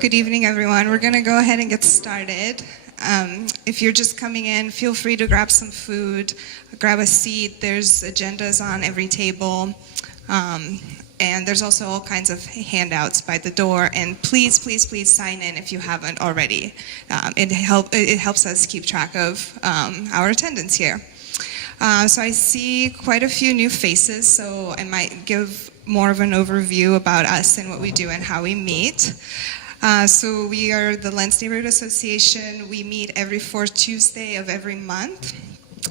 Good evening, everyone. We're going to go ahead and get started. If you're just coming in, feel free to grab some food, grab a seat. There's agendas on every table. And there's also all kinds of handouts by the door. And please, please, please sign in if you haven't already. It helps us keep track of our attendance here. So I see quite a few new faces, so I might give more of an overview about us and what we do and how we meet. So we are the Lents Neighborhood Association. We meet every fourth Tuesday of every month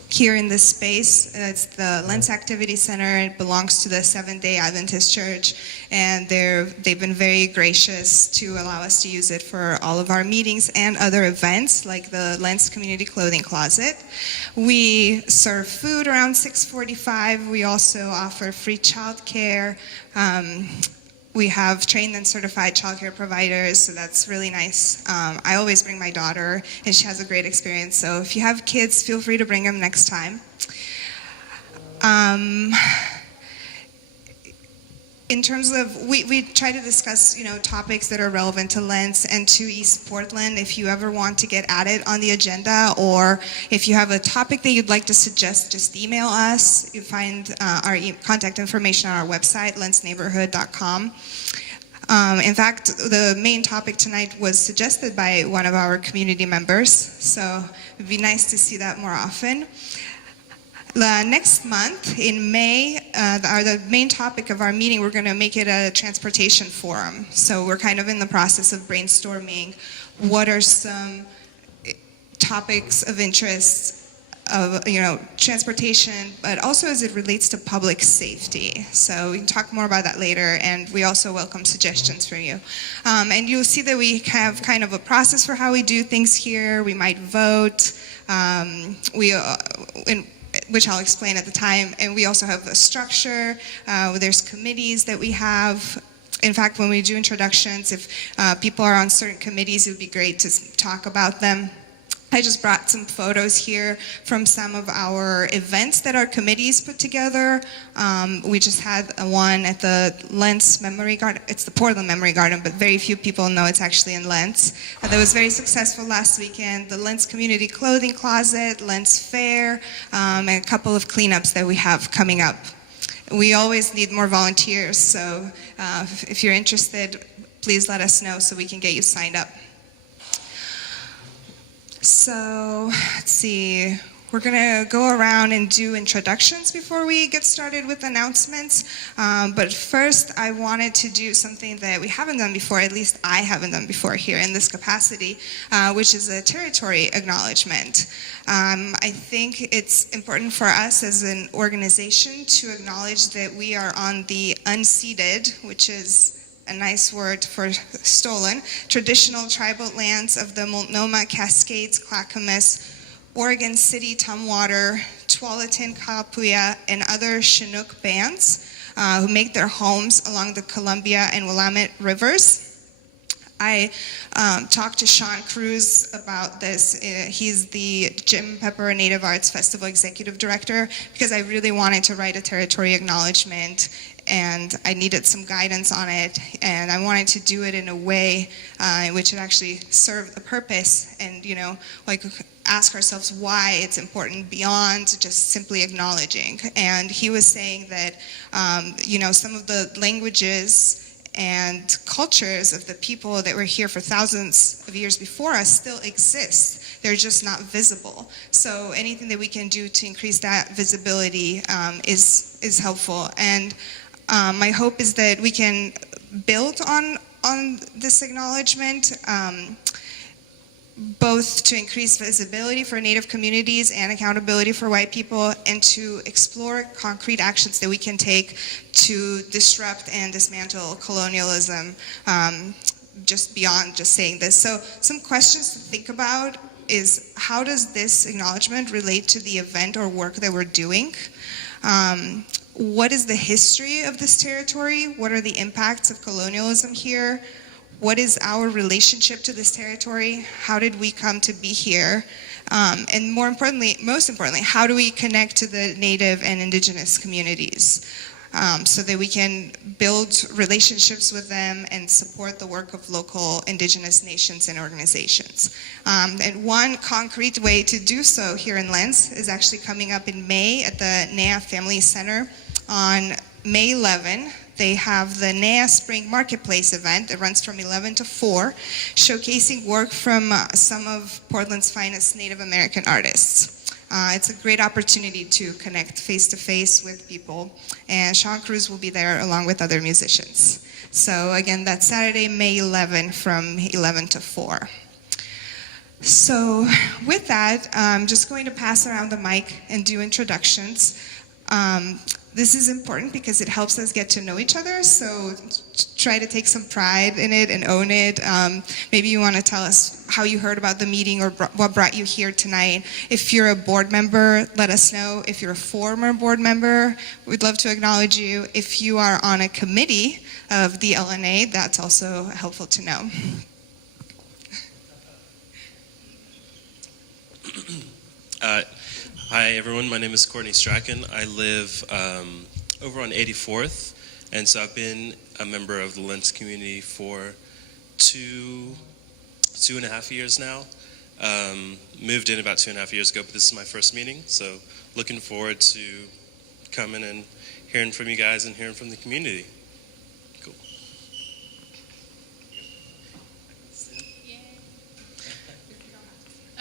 here in this space. It's the Lents Activity Center. It belongs to the Seventh-day Adventist Church, and they've been very gracious to allow us to use it for all of our meetings and other events like the Lents Community Clothing Closet. We serve food around 6:45. We also offer free childcare. We have trained and certified childcare providers, so that's really nice. I always bring my daughter, and she has a great experience. So if you have kids, feel free to bring them next time. In terms of, we try to discuss, topics that are relevant to Lents and to East Portland. If you ever want to get added on the agenda, or if you have a topic that you'd like to suggest, just email us. You find our contact information on our website, lentsneighborhood.com. In fact, the main topic tonight was suggested by one of our community members, so it'd be nice to see that more often. Next month, in May, the main topic of our meeting, we're going to make it a transportation forum. So we're kind of in the process of brainstorming what are some topics of interest of, transportation, but also as it relates to public safety. So we can talk more about that later, and we also welcome suggestions from you. And you'll see that we have kind of a process for how we do things here. We might vote. Which I'll explain at the time. And we also have a structure. There's committees that we have. In fact, when we do introductions, if people are on certain committees, it would be great to talk about them. I just brought some photos here from some of our events that our committees put together. We just had one at the Lents Memory Garden. It's the Portland Memory Garden, but very few people know it's actually in Lents. That was very successful last weekend. The Lents Community Clothing Closet, Lents Fair, and a couple of cleanups that we have coming up. We always need more volunteers, so if you're interested, please let us know so we can get you signed up. So, let's see, we're going to go around and do introductions before we get started with announcements. But first, I wanted to do something that we haven't done before, at least I haven't done before here in this capacity, which is a territory acknowledgement. I think it's important for us as an organization to acknowledge that we are on the unceded, which is a nice word for stolen, traditional tribal lands of the Multnomah, Cascades, Clackamas, Oregon City, Tumwater, Tualatin, Kalapuya, and other Chinook bands who make their homes along the Columbia and Willamette rivers. I talked to Sean Cruz about this. He's the Jim Pepper Native Arts Festival Executive Director, because I really wanted to write a territory acknowledgement, and I needed some guidance on it, and I wanted to do it in a way in which it actually served the purpose, and ask ourselves why it's important beyond just simply acknowledging. And he was saying that some of the languages and cultures of the people that were here for thousands of years before us still exist. They're just not visible. So anything that we can do to increase that visibility is helpful. And my hope is that we can build on this acknowledgement, both to increase visibility for Native communities and accountability for white people, and to explore concrete actions that we can take to disrupt and dismantle colonialism, just beyond just saying this. So some questions to think about is, how does this acknowledgement relate to the event or work that we're doing? What is the history of this territory? What are the impacts of colonialism here? What is our relationship to this territory? How did we come to be here? And most importantly, how do we connect to the Native and Indigenous communities? so that we can build relationships with them and support the work of local indigenous nations and organizations. And one concrete way to do so here in Lens is actually coming up in May at the NEA Family Center on May 11. They have the NEA Spring Marketplace event that runs from 11 to 4, showcasing work from some of Portland's finest Native American artists. It's a great opportunity to connect face-to-face with people, and Sean Cruz will be there along with other musicians. So again, that's Saturday, May 11 from 11 to 4. So with that, I'm just going to pass around the mic and do introductions. This is important because it helps us get to know each other, so try to take some pride in it and own it. Maybe you want to tell us how you heard about the meeting or what brought you here tonight. If you're a board member, let us know. If you're a former board member, we'd love to acknowledge you. If you are on a committee of the LNA, that's also helpful to know. Hi everyone, my name is Courtney Strachan. I live over on 84th, and so I've been a member of the Lens community for two and a half years now. Moved in about 2.5 years ago, but this is my first meeting, so looking forward to coming and hearing from you guys and hearing from the community. Cool.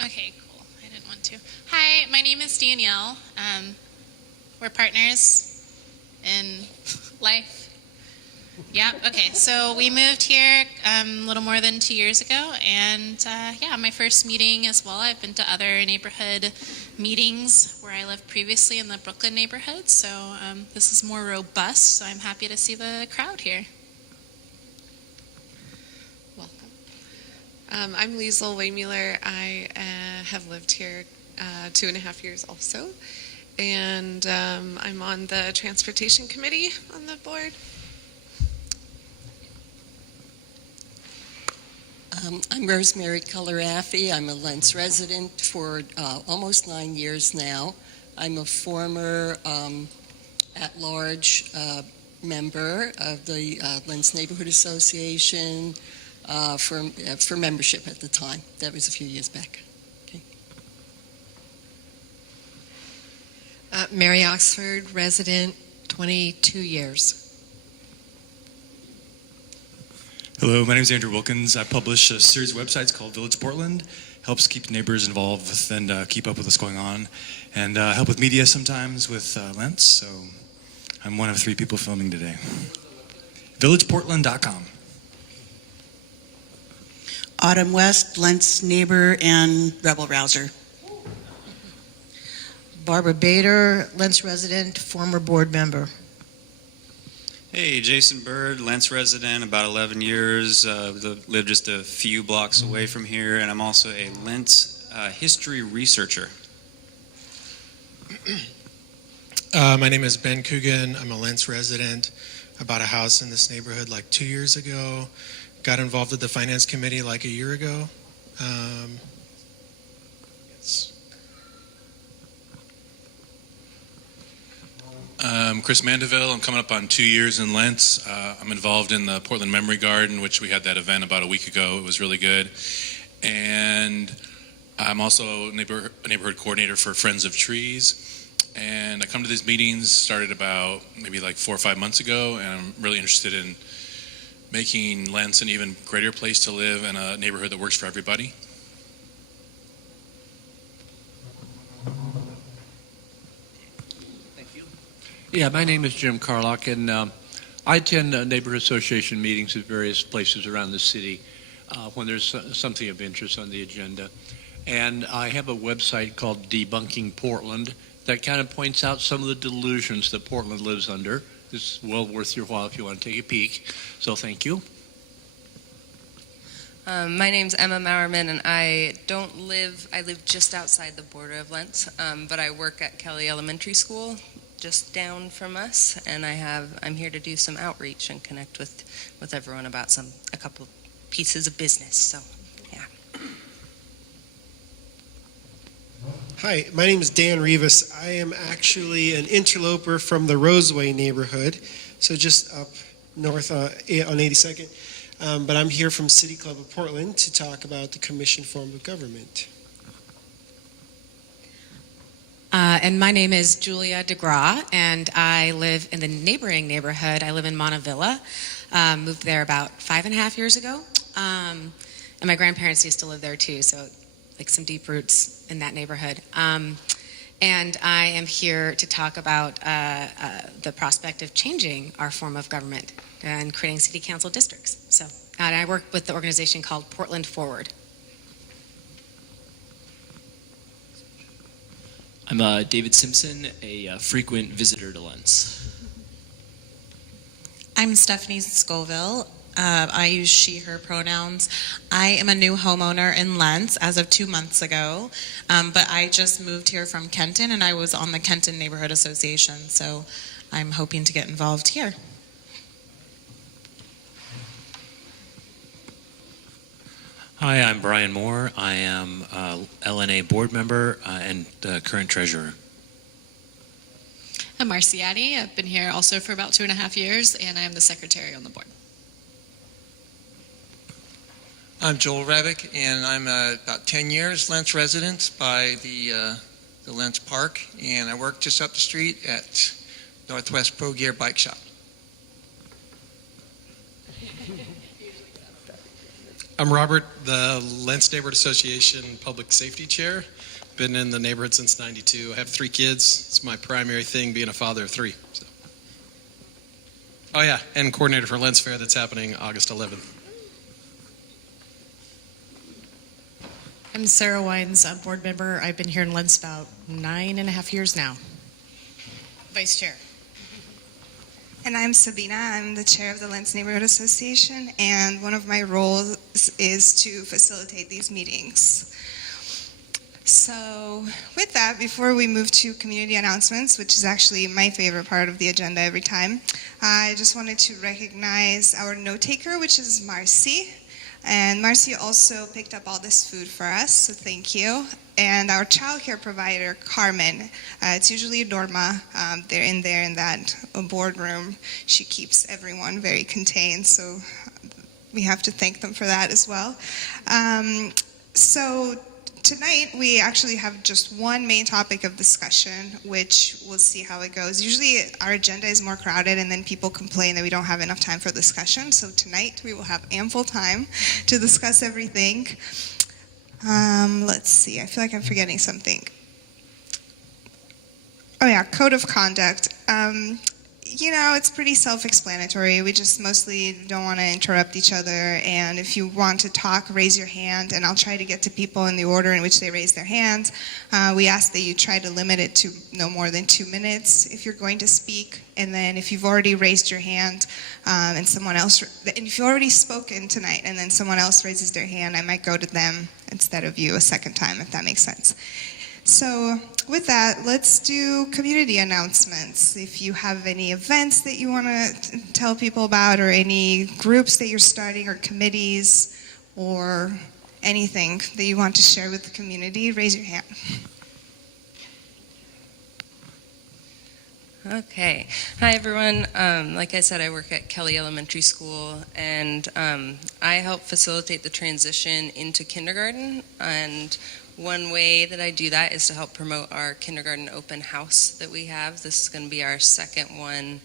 Okay, cool. I didn't want to. Hi, my name is Danielle. We're partners in life. Yeah, okay. So we moved here a little more than 2 years ago, and yeah, my first meeting as well. I've been to other neighborhood meetings where I lived previously in the Brooklyn neighborhood, so this is more robust, so I'm happy to see the crowd here. I'm Liesl Waymueller. I have lived here 2.5 years also, and I'm on the Transportation Committee on the board. I'm Rosemary Color-Affey. I'm a Lens resident for almost 9 years now. I'm a former at-large member of the Lens Neighborhood Association, for membership at the time. That was a few years back. Okay. Mary Oxford, resident, 22 years. Hello, my name is Andrew Wilkins. I publish a series of websites called Village Portland. Helps keep neighbors involved with and keep up with what's going on, and help with media sometimes with Lens. So I'm one of 3 people filming today. VillagePortland.com. Autumn West, Lens neighbor and rebel rouser. Barbara Bader, Lens resident, former board member. Hey, Jason Bird, Lens resident, about 11 years, live just a few blocks away from here, and I'm also a Lens history researcher. My name is Ben Coogan. I'm a Lens resident. I bought a house in this neighborhood like 2 years ago. Got involved with the finance committee like a year ago. Chris Mandeville. I'm coming up on 2 years in Lens. I'm involved in the Portland Memory Garden, which we had that event about a week ago. It was really good. And I'm also a neighborhood coordinator for Friends of Trees. And I come to these meetings, started about maybe like 4 or 5 months ago, and I'm really interested in making Lens an even greater place to live and a neighborhood that works for everybody. Yeah, my name is Jim Carlock, and I attend neighborhood association meetings at various places around the city when there's something of interest on the agenda. And I have a website called Debunking Portland that kind of points out some of the delusions that Portland lives under. It's well worth your while if you want to take a peek. So thank you. My name's Emma Maurerman, and I live just outside the border of Lens, but I work at Kelly Elementary School, just down from us, and I'm here to do some outreach and connect with everyone about a couple pieces of business. So, yeah. Hi, my name is Dan Rivas. I am actually an interloper from the Roseway neighborhood, so just up north on 82nd. But I'm here from City Club of Portland to talk about the commission form of government. And my name is Julia DeGraw, and I live in the neighboring neighborhood. I live in Montevilla. Moved there about 5.5 years ago. And my grandparents used to live there too, so like some deep roots in that neighborhood. And I am here to talk about the prospect of changing our form of government and creating city council districts. So, and I work with the organization called Portland Forward. I'm David Simpson, a frequent visitor to Lentz. I'm Stephanie Scoville. I use she, her pronouns. I am a new homeowner in Lentz as of 2 months ago, but I just moved here from Kenton, and I was on the Kenton Neighborhood Association, so I'm hoping to get involved here. Hi, I'm Brian Moore. I am a LNA board member and current treasurer. I'm Marciati. I've been here also for about 2.5 years, and I'm the secretary on the board. I'm Joel Revick, and I'm about 10 years Lentz resident by the Lentz Park, and I work just up the street at Northwest Pro Gear Bike Shop. I'm Robert, the Lentz Neighborhood Association Public Safety Chair. Been in the neighborhood since '92. I have 3 kids. It's my primary thing, being a father of 3. So. Oh yeah, and coordinator for Lentz Fair that's happening August 11th. I'm Sarah Wines, a board member. I've been here in Lentz about 9.5 years now. Vice Chair. And I'm Sabina. I'm the chair of the Lentz Neighborhood Association, and one of my roles is to facilitate these meetings. So with that, before we move to community announcements, which is actually my favorite part of the agenda every time, I just wanted to recognize our note taker, which is Marcy. And Marcy also picked up all this food for us, so thank you. And our childcare provider, Carmen, it's usually Norma. They're in there in that boardroom. She keeps everyone very contained, so we have to thank them for that as well. So tonight, we actually have just one main topic of discussion, which we'll see how it goes. Usually our agenda is more crowded and then people complain that we don't have enough time for discussion. So tonight we will have ample time to discuss everything. Let's see, I feel like I'm forgetting something. Oh yeah, code of conduct. It's pretty self-explanatory. We just mostly don't want to interrupt each other, and if you want to talk, raise your hand, and I'll try to get to people in the order in which they raise their hands. We ask that you try to limit it to no more than 2 minutes if you're going to speak, and then if you've already raised your hand and if you've already spoken tonight and then someone else raises their hand, I might go to them instead of you a second time, if that makes sense. So with that, let's do community announcements. If you have any events that you want to tell people about, or any groups that you're starting, or committees, or anything that you want to share with the community, raise your hand. Okay. Hi, everyone. Like I said, I work at Kelly Elementary School, and I help facilitate the transition into kindergarten. And one way that I do that is to help promote our kindergarten open house that we have. This is going to be our second one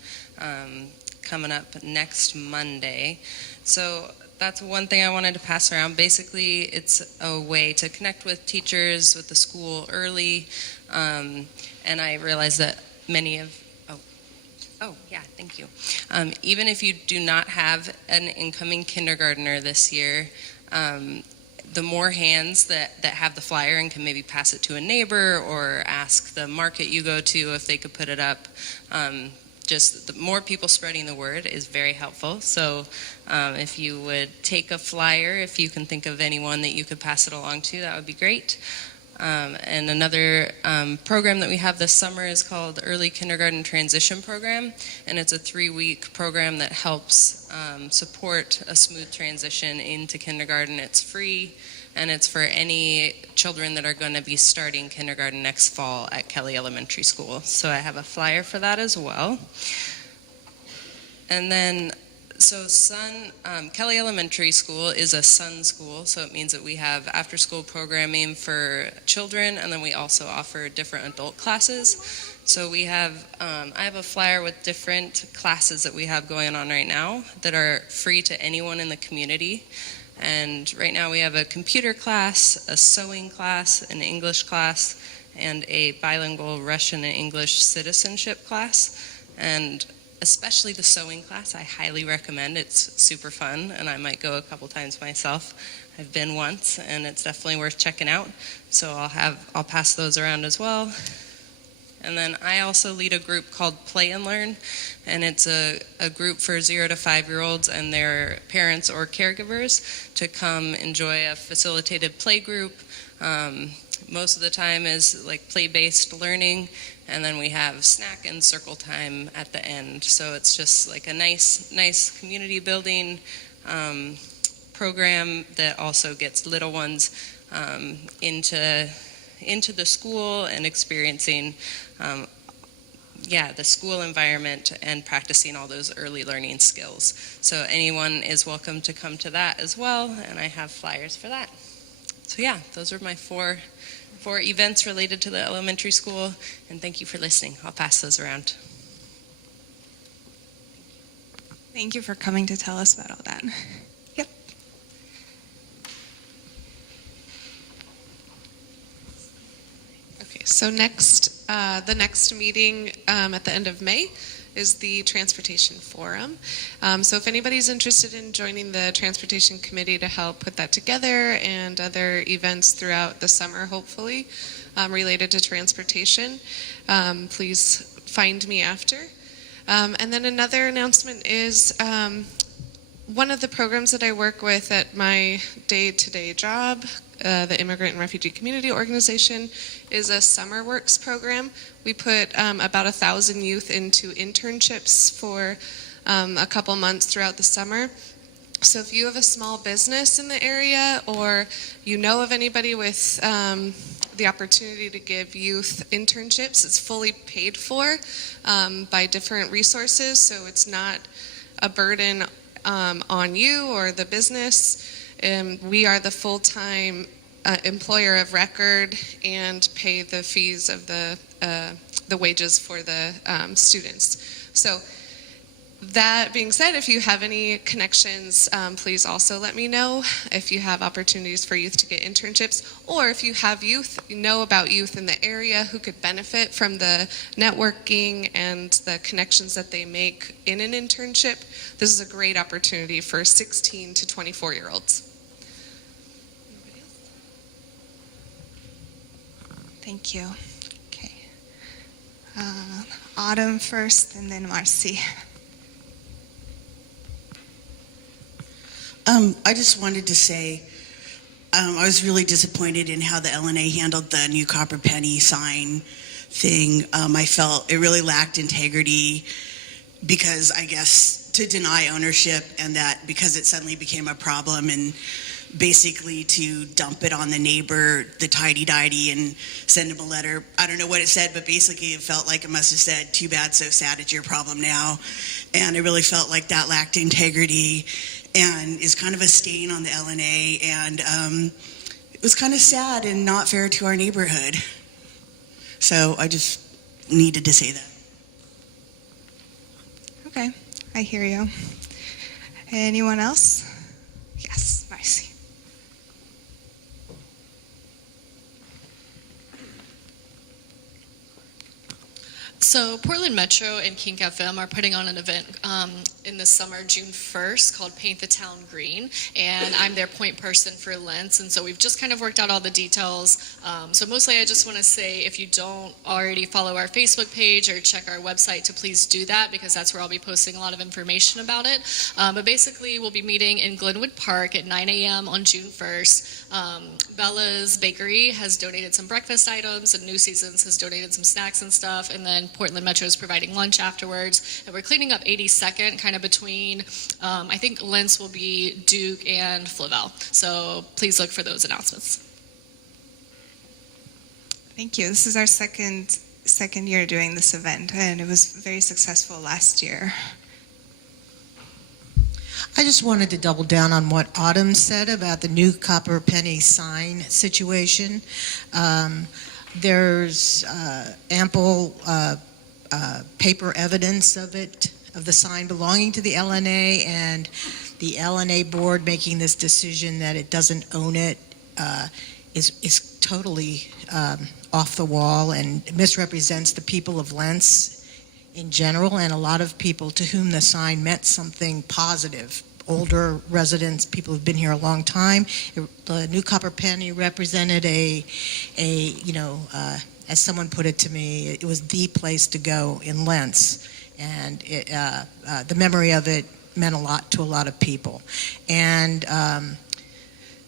coming up next Monday. So that's one thing I wanted to pass around. Basically, it's a way to connect with teachers, with the school early, and I realize that many of yeah, thank you. Even if you do not have an incoming kindergartner this year, the more hands that have the flyer and can maybe pass it to a neighbor or ask the market you go to if they could put it up, just the more people spreading the word is very helpful. So if you would take a flyer, if you can think of anyone that you could pass it along to, that would be great. And another program that we have this summer is called Early Kindergarten Transition Program, and it's a 3-week program that helps support a smooth transition into kindergarten. It's free, and it's for any children that are going to be starting kindergarten next fall at Kelly Elementary School. So I have a flyer for that as well. And then, Kelly Elementary School is a Sun school, so it means that we have after-school programming for children, and then we also offer different adult classes. So we have, I have a flyer with different classes that we have going on right now that are free to anyone in the community. And right now we have a computer class, a sewing class, an English class, and a bilingual Russian and English citizenship class. And especially the sewing class, I highly recommend. It's super fun, and I might go a couple times myself. I've been once, and it's definitely worth checking out. So I'll pass those around as well. And then I also lead a group called Play and Learn, and it's a group for 0 to 5-year-olds and their parents or caregivers to come enjoy a facilitated play group. Most of the time is like play-based learning, and then we have snack and circle time at the end. So it's just like a nice community building program that also gets little ones into the school and experiencing the school environment and practicing all those early learning skills. So anyone is welcome to come to that as well, and I have flyers for that. So yeah, those are my four events related to the elementary school, and thank you for listening. I'll pass those around. Thank you for coming to tell us about all that. Yep. Okay, so the next meeting at the end of May is the Transportation Forum. So if anybody's interested in joining the Transportation Committee to help put that together and other events throughout the summer, hopefully, related to transportation, please find me after. And then another announcement is one of the programs that I work with at my day-to-day job, the Immigrant and Refugee Community Organization, is a Summer Works program. We put about 1,000 youth into internships for a couple months throughout the summer. So if you have a small business in the area, or you know of anybody with the opportunity to give youth internships, it's fully paid for by different resources, so it's not a burden on you or the business. We are the full-time employer of record and pay the fees of the wages for the students. So that being said, if you have any connections, please also let me know if you have opportunities for youth to get internships, or if you have youth, you know about youth in the area who could benefit from the networking and the connections that they make in an internship. This is a great opportunity for 16 to 24-year-olds. Thank you. Okay. Autumn first, and then Marcy. I just wanted to say I was really disappointed in how the LNA handled the new copper penny sign thing. I felt it really lacked integrity because, I guess, to deny ownership, and that because it suddenly became a problem, and basically to dump it on the neighbor, the tidy-dighty, and send him a letter. I don't know what it said, but basically it felt like it must have said, "Too bad, so sad, it's your problem now." And it really felt like that lacked integrity and is kind of a stain on the LNA, and it was kind of sad and not fair to our neighborhood. So I just needed to say that. Okay, I hear you. Anyone else? Yes, Marcy. So Portland Metro and Kink FM are putting on an event. in the summer, June 1st, called Paint the Town Green, and I'm their point person for Lents, and so we've just kind of worked out all the details. So mostly I just want to say, if you don't already follow our Facebook page or check our website, to please do that, because that's where I'll be posting a lot of information about it. But basically, we'll be meeting in Glenwood Park at 9 a.m. on June 1st. Bella's Bakery has donated some breakfast items, and New Seasons has donated some snacks and stuff, and then Portland Metro is providing lunch afterwards. And we're cleaning up 82nd, kind of between, I think Lentz will be Duke and Flavel. So please look for those announcements. Thank you. This is our second year doing this event, and it was very successful last year. I just wanted to double down on what Autumn said about the new copper penny sign situation. There's ample paper evidence of it, of the sign belonging to the LNA, and the LNA board making this decision that it doesn't own it is totally off the wall and misrepresents the people of Lentz in general, and a lot of people to whom the sign meant something positive. Older residents, people who've been here a long time. The new copper penny represented as someone put it to me, it was the place to go in Lentz, and the memory of it meant a lot to a lot of people. And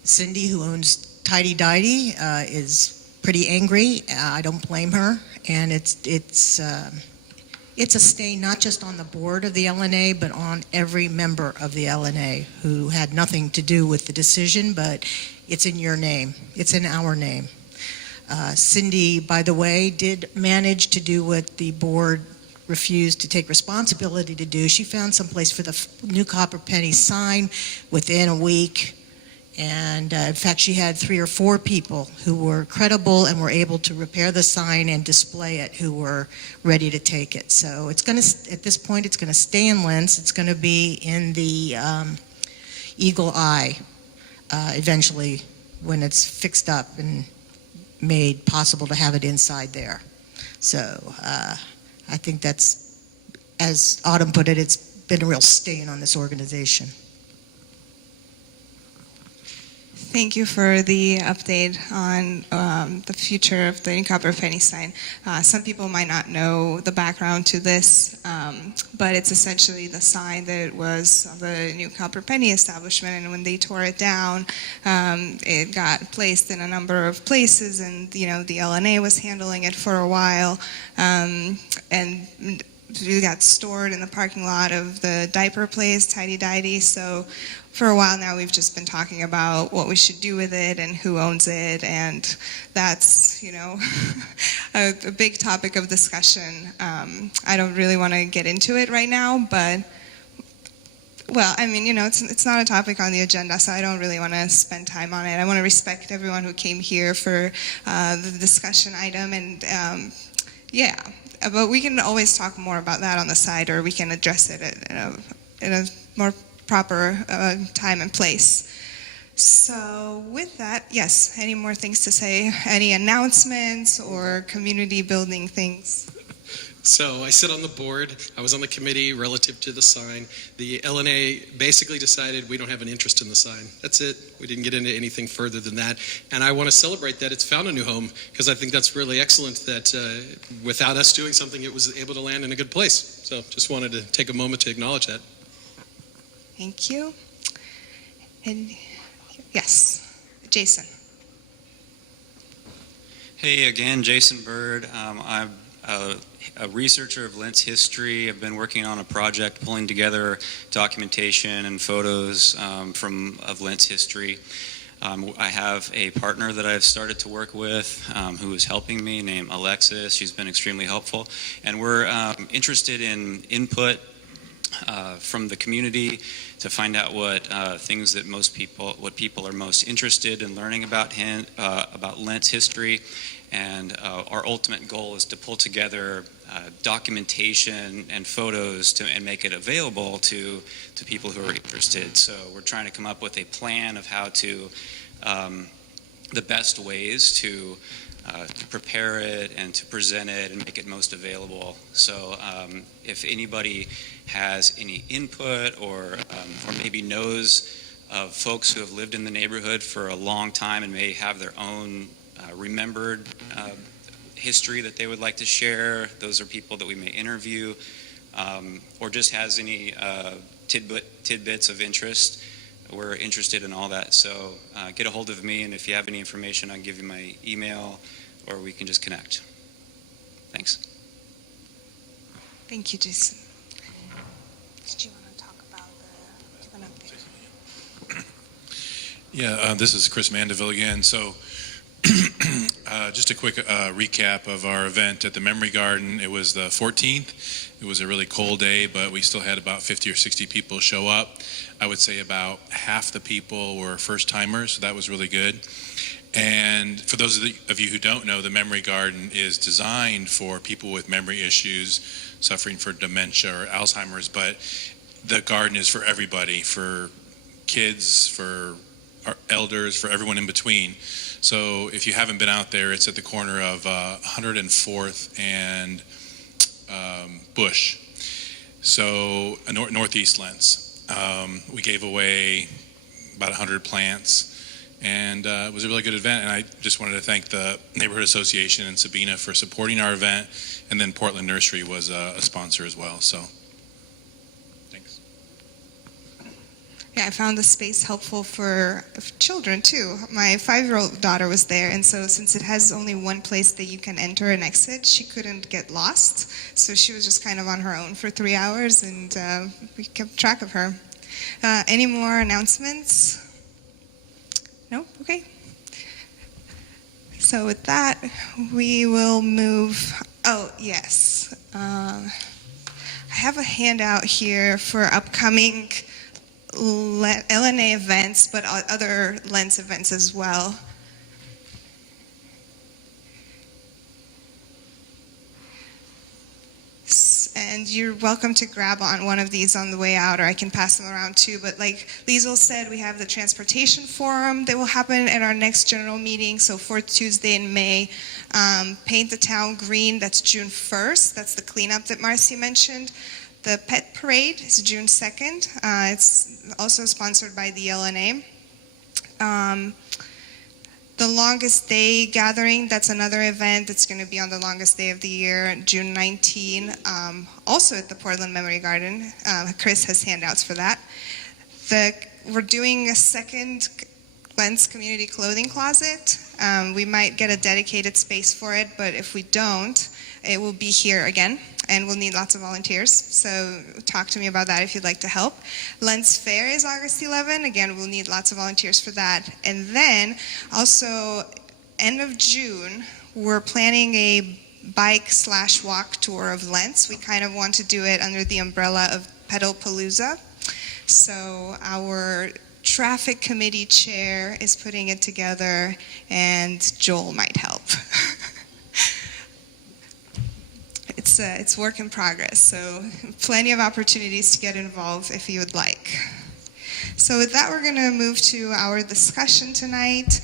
Cindy, who owns Tidy Didy, is pretty angry. I don't blame her, and it's a stain not just on the board of the LNA, but on every member of the LNA who had nothing to do with the decision, but it's in your name. It's in our name. Cindy, by the way, did manage to do what the board refused to take responsibility to do. She found some place for the new copper penny sign within a week. And in fact, she had 3 or 4 people who were credible and were able to repair the sign and display it, who were ready to take it. So it's going to, at this point, it's going to stay in Lentz. It's going to be in the Eagle Eye eventually when it's fixed up and made possible to have it inside there. So I think that's, as Autumn put it, it's been a real stain on this organization. Thank you for the update on the future of the new copper penny sign. Some people might not know the background to this, but it's essentially the sign that was the new copper penny establishment, and when they tore it down, it got placed in a number of places, and the LNA was handling it for a while, and it got stored in the parking lot of the diaper place, Tidy Didy. So for a while now, we've just been talking about what we should do with it and who owns it, and that's, a big topic of discussion. I don't really want to get into it right now, but, well, I mean, it's not a topic on the agenda, so I don't really want to spend time on it. I want to respect everyone who came here for the discussion item, and yeah, but we can always talk more about that on the side, or we can address it in a more proper time and place. So with that, yes, any more things to say? Any announcements or community building things? So I sit on the board. I was on the committee relative to the sign. The LNA basically decided we don't have an interest in the sign. That's it. We didn't get into anything further than that. And I want to celebrate that it's found a new home, because I think that's really excellent that without us doing something, it was able to land in a good place. So just wanted to take a moment to acknowledge that. Thank you. And yes, Jason. Hey again, Jason Bird. I'm a researcher of Lentz history. I've been working on a project pulling together documentation and photos of Lentz history. I have a partner that I've started to work with who is helping me, named Alexis. She's been extremely helpful. And we're interested in input from the community to find out what things that what people are most interested in learning about Lentz history. And our ultimate goal is to pull together documentation and photos and make it available to people who are interested. So we're trying to come up with a plan of how to, the best ways to to prepare it and to present it and make it most available. So if anybody has any input or maybe knows of folks who have lived in the neighborhood for a long time and may have their own remembered history that they would like to share, those are people that we may interview, or just has any tidbits of interest. We're interested in all that. So get a hold of me, and if you have any information, I'll give you my email, or we can just connect. Thanks. Thank you, Jason. Did you want to talk about give an update? Yeah, this is Chris Mandeville again. So just a quick recap of our event at the Memory Garden. It was the 14th. It was a really cold day, but we still had about 50 or 60 people show up. I would say about half the people were first-timers, so that was really good. And for those of you who don't know, the Memory Garden is designed for people with memory issues, suffering from dementia or Alzheimer's, but the garden is for everybody, for kids, for our elders, for everyone in between. So if you haven't been out there, it's at the corner of 104th and Bush, so northeast Lents. We gave away about 100 plants, and it was a really good event. And I just wanted to thank the Neighborhood Association and Sabina for supporting our event, and then Portland Nursery was a sponsor as well. So thanks. Yeah, I found the space helpful for children too. My 5-year-old daughter was there, and so since it has only one place that you can enter and exit, she couldn't get lost. So she was just kind of on her own for 3 hours, and we kept track of her. Any more announcements? No? Okay. So with that, we will move. Oh, yes. I have a handout here for upcoming LNA events, but other Lents events as well. And you're welcome to grab on one of these on the way out, or I can pass them around too. But like Liesl said, we have the transportation forum that will happen at our next general meeting, so fourth Tuesday in May. Paint the Town Green, that's June 1st. That's the cleanup that Marcy mentioned. The Pet Parade is June 2nd. It's also sponsored by the LNA. The Longest Day Gathering, that's another event that's going to be on the longest day of the year, June 19, also at the Portland Memory Garden. Chris has handouts for that. We're doing a second Lent's Community Clothing Closet. We might get a dedicated space for it, but if we don't, it will be here again, and we'll need lots of volunteers. So talk to me about that if you'd like to help. Lent's Fair is August 11. Again, we'll need lots of volunteers for that. And then also, end of June, we're planning a bike/walk tour of Lent's. We kind of want to do it under the umbrella of Pedalpalooza. So our traffic committee chair is putting it together, and Joel might help. It's work in progress, so plenty of opportunities to get involved if you would like. So with that, we're going to move to our discussion tonight.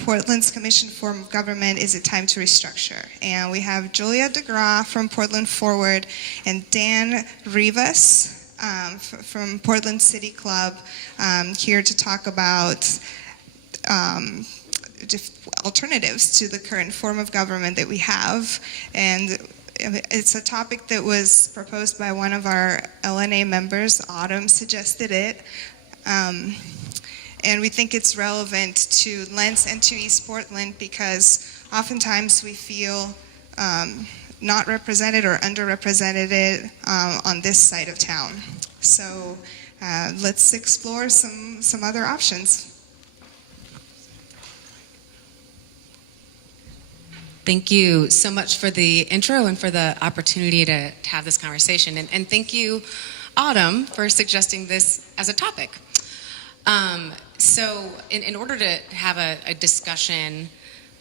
Portland's Commission Form of Government, Is It Time to Restructure? And we have Julia DeGraw from Portland Forward and Dan Rivas from Portland City Club here to talk about alternatives to the current form of government that we have. And it's a topic that was proposed by one of our LNA members. Autumn suggested it. And we think it's relevant to Lents and to East Portland because oftentimes we feel not represented or underrepresented on this side of town. So let's explore some other options. Thank you so much for the intro and for the opportunity to have this conversation. And thank you, Autumn, for suggesting this as a topic. So in order to have a discussion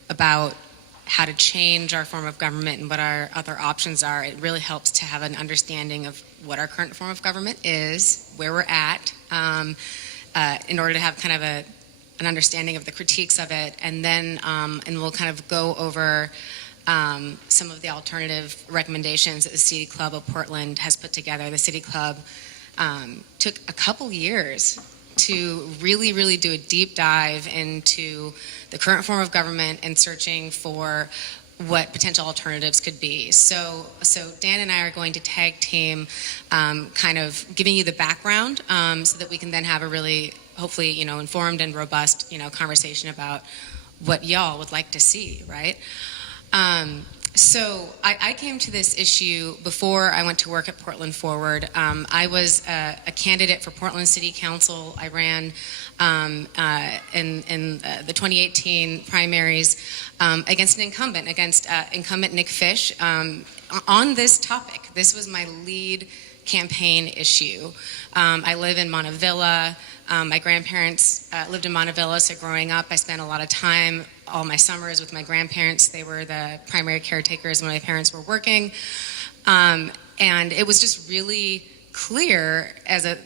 about how to change our form of government and what our other options are, it really helps to have an understanding of what our current form of government is, where we're at, in order to have kind of an understanding of the critiques of it, and then and we'll kind of go over some of the alternative recommendations that the City Club of Portland has put together. The City Club took a couple years to really, really do a deep dive into the current form of government and searching for what potential alternatives could be. So Dan and I are going to tag team kind of giving you the background so that we can then have a really, hopefully, informed and robust, conversation about what y'all would like to see, right? So I came to this issue before I went to work at Portland Forward. I was a candidate for Portland City Council. I ran in the 2018 primaries against incumbent Nick Fish on this topic. This was my lead campaign issue. I live in Montevilla. My grandparents lived in Montevilla, so growing up I spent a lot of time, all my summers, with my grandparents. They were the primary caretakers when my parents were working. And it was just really clear as a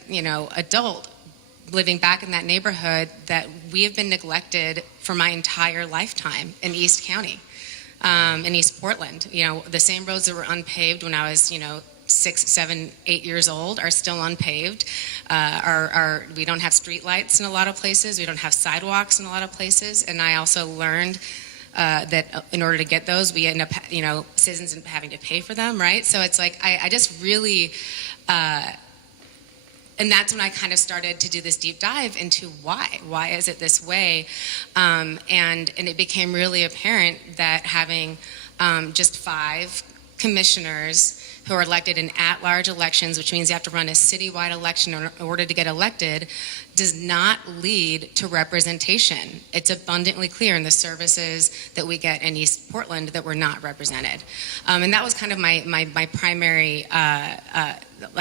adult living back in that neighborhood that we have been neglected for my entire lifetime in East County, in East Portland. The same roads that were unpaved when I was 6, 7, 8 years old are still unpaved. We don't have street lights in a lot of places. We don't have sidewalks in a lot of places. And I also learned that in order to get those, we end up, citizens end up having to pay for them, right? So it's like I just really, and that's when I kind of started to do this deep dive into why. Why is it this way? And it became really apparent that having just 5 commissioners who are elected in at-large elections, which means you have to run a citywide election in order to get elected, does not lead to representation. It's abundantly clear in the services that we get in East Portland that we're not represented. And that was kind of my primary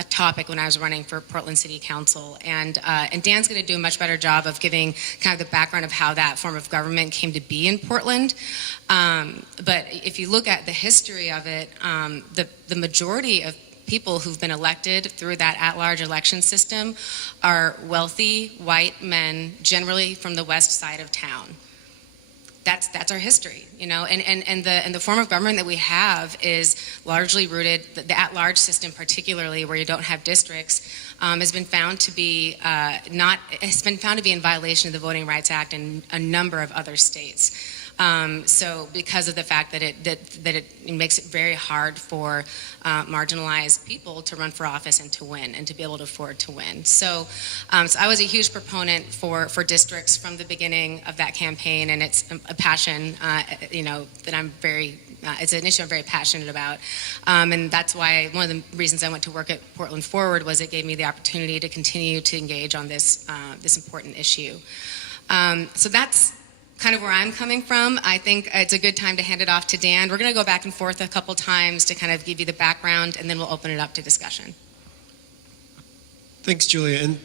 topic when I was running for Portland City Council. And Dan's going to do a much better job of giving kind of the background of how that form of government came to be in Portland. But if you look at the history of it, the majority of people who've been elected through that at-large election system are wealthy white men, generally from the west side of town. That's our history, and the form of government that we have is largely rooted. The at-large system, particularly where you don't have districts, has been found to be in violation of the Voting Rights Act and a number of other states. So because of the fact that it makes it very hard for marginalized people to run for office and to win and to be able to afford to win. So I was a huge proponent for districts from the beginning of that campaign, and it's a passion, that I'm very, it's an issue I'm very passionate about. And that's why one of the reasons I went to work at Portland Forward was it gave me the opportunity to continue to engage on this important issue. So that's kind of where I'm coming from. I think it's a good time to hand it off to Dan. We're going to go back and forth a couple times to kind of give you the background, and then we'll open it up to discussion. Thanks, Julia. And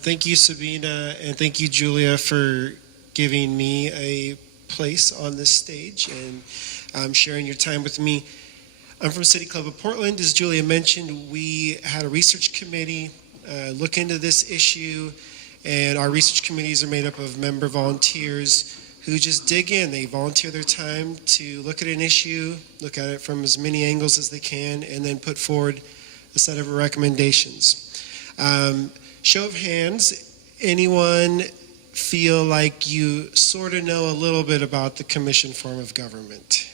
thank you, Sabina, and thank you, Julia, for giving me a place on this stage and sharing your time with me. I'm from City Club of Portland. As Julia mentioned, we had a research committee look into this issue, and our research committees are made up of member volunteers who just dig in. They volunteer their time to look at an issue, look at it from as many angles as they can, and then put forward a set of recommendations. Show of hands, anyone feel like you sort of know a little bit about the commission form of government?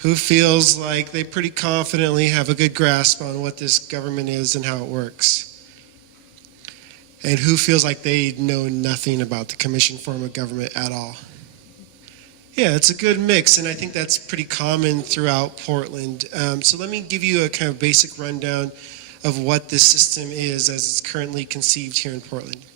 Who feels like they pretty confidently have a good grasp on what this government is and how it works? And who feels like they know nothing about the commission form of government at all? Yeah, it's a good mix, and I think that's pretty common throughout Portland. So let me give you a kind of basic rundown of what this system is as it's currently conceived here in Portland.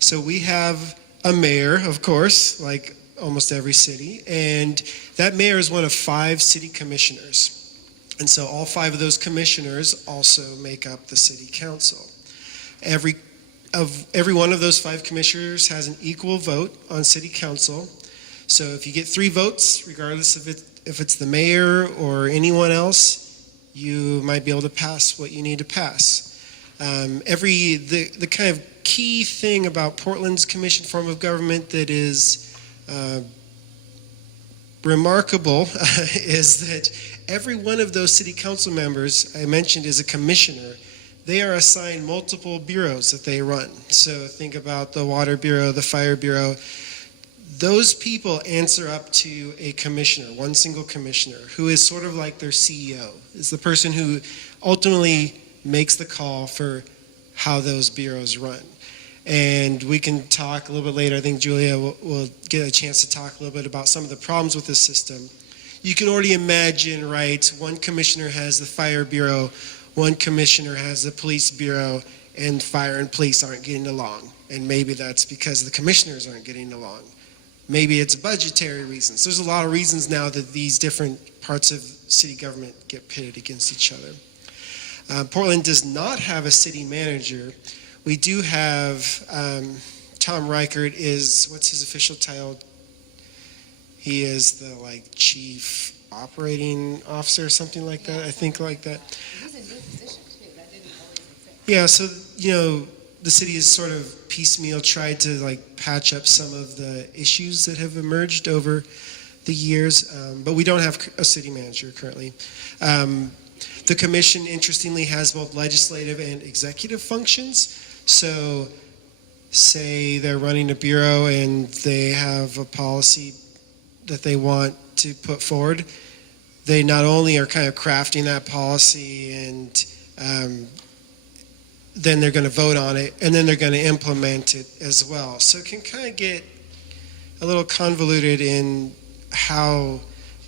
So we have a mayor, of course, like almost every city, and that mayor is one of 5 city commissioners. And so all 5 of those commissioners also make up the city council. Every one of those 5 commissioners has an equal vote on city council. So if you get 3 votes, regardless of if it's the mayor or anyone else, you might be able to pass what you need to pass. The kind of key thing about Portland's commission form of government that is remarkable is that every one of those city council members I mentioned is a commissioner. They are assigned multiple bureaus that they run. So think about the Water Bureau, the Fire Bureau. Those people answer up to a commissioner, one single commissioner, who is sort of like their CEO, is the person who ultimately makes the call for how those bureaus run. And we can talk a little bit later. I think Julia will get a chance to talk a little bit about some of the problems with this system. You can already imagine, right, one commissioner has the Fire Bureau, one commissioner has the Police Bureau, and fire and police aren't getting along. And maybe that's because the commissioners aren't getting along. Maybe it's budgetary reasons. There's a lot of reasons now that these different parts of city government get pitted against each other. Portland does not have a city manager. We do have Tom Reichert is, what's his official title? He is the chief operating officer or something like that. I think like that. Yeah, so the city has sort of piecemeal tried to patch up some of the issues that have emerged over the years, but we don't have a city manager currently. The commission, interestingly, has both legislative and executive functions. So say they're running a bureau and they have a policy that they want to put forward, they not only are kind of crafting that policy and then they're going to vote on it, and then they're going to implement it as well. So it can kind of get a little convoluted in how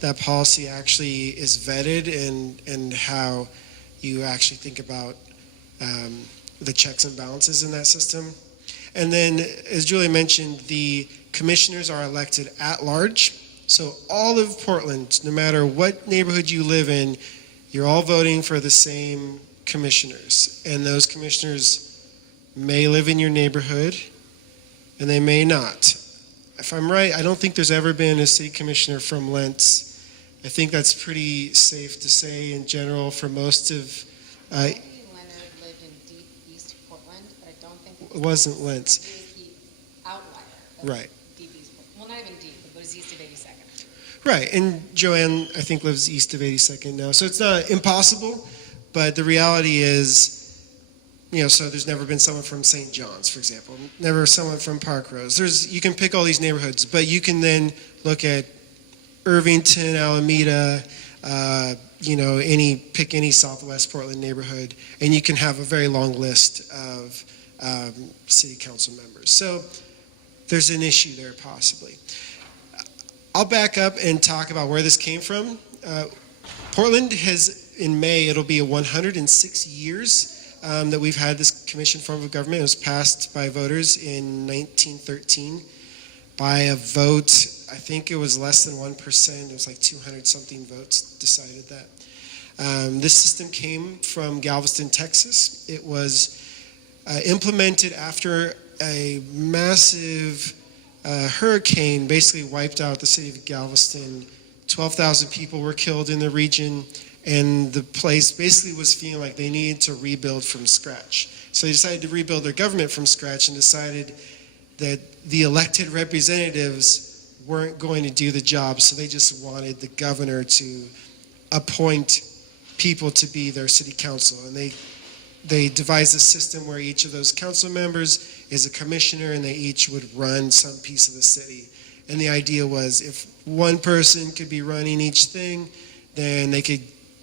that policy actually is vetted and how you actually think about the checks and balances in that system. And then, as Julia mentioned, the commissioners are elected at large. So all of Portland, no matter what neighborhood you live in, you're all voting for the same commissioners, and those commissioners may live in your neighborhood and they may not. If I'm right, I don't think there's ever been a city commissioner from Lentz. I think that's pretty safe to say in general for most of Leonard lived in deep East Portland, but I don't think it wasn't Lentz. He outlier. Right. Deep East Portland. Well, not even deep, but it was east of 82nd. Right, and Joanne, I think, lives east of 82nd now. So it's not impossible, but the reality is, so there's never been someone from St. John's, for example, never someone from Park Rose. You can pick all these neighborhoods, but you can then look at Irvington, Alameda, pick any Southwest Portland neighborhood, and you can have a very long list of city council members. So there's an issue there possibly. I'll back up and talk about where this came from. Portland has, in May, it'll be 106 years that we've had this commission form of government. It was passed by voters in 1913 by a vote. I think it was less than 1%. It was like 200-something votes decided that. This system came from Galveston, Texas. It was implemented after a massive hurricane basically wiped out the city of Galveston. 12,000 people were killed in the region, and the place basically was feeling like they needed to rebuild from scratch. So they decided to rebuild their government from scratch and decided that the elected representatives weren't going to do the job, so they just wanted the governor to appoint people to be their city council. And they devised a system where each of those council members is a commissioner, and they each would run some piece of the city. And the idea was if one person could be running each thing, then they could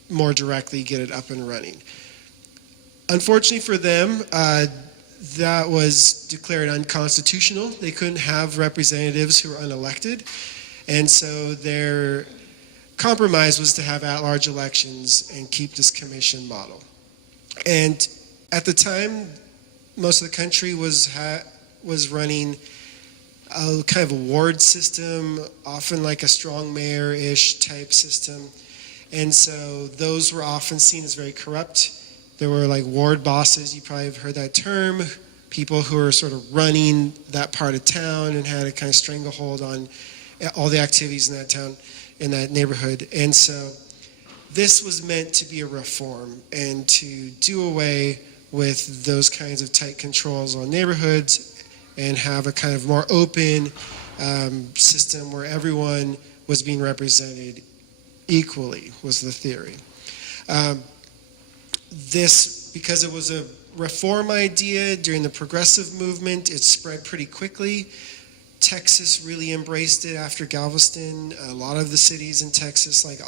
more directly get it up and running. Unfortunately for them, that was declared unconstitutional. They couldn't have representatives who were unelected. And so their compromise was to have at-large elections and keep this commission model. And at the time, most of the country was running a kind of a ward system, often like a strong mayor-ish type system. And so those were often seen as very corrupt. There were like ward bosses, you probably have heard that term, people who were sort of running that part of town and had a kind of stranglehold on all the activities in that town, in that neighborhood. And so this was meant to be a reform and to do away with those kinds of tight controls on neighborhoods and have a kind of more open system where everyone was being represented equally, was the theory. This, because it was a reform idea during the progressive movement, it spread pretty quickly. Texas really embraced it after Galveston. A lot of the cities in Texas, like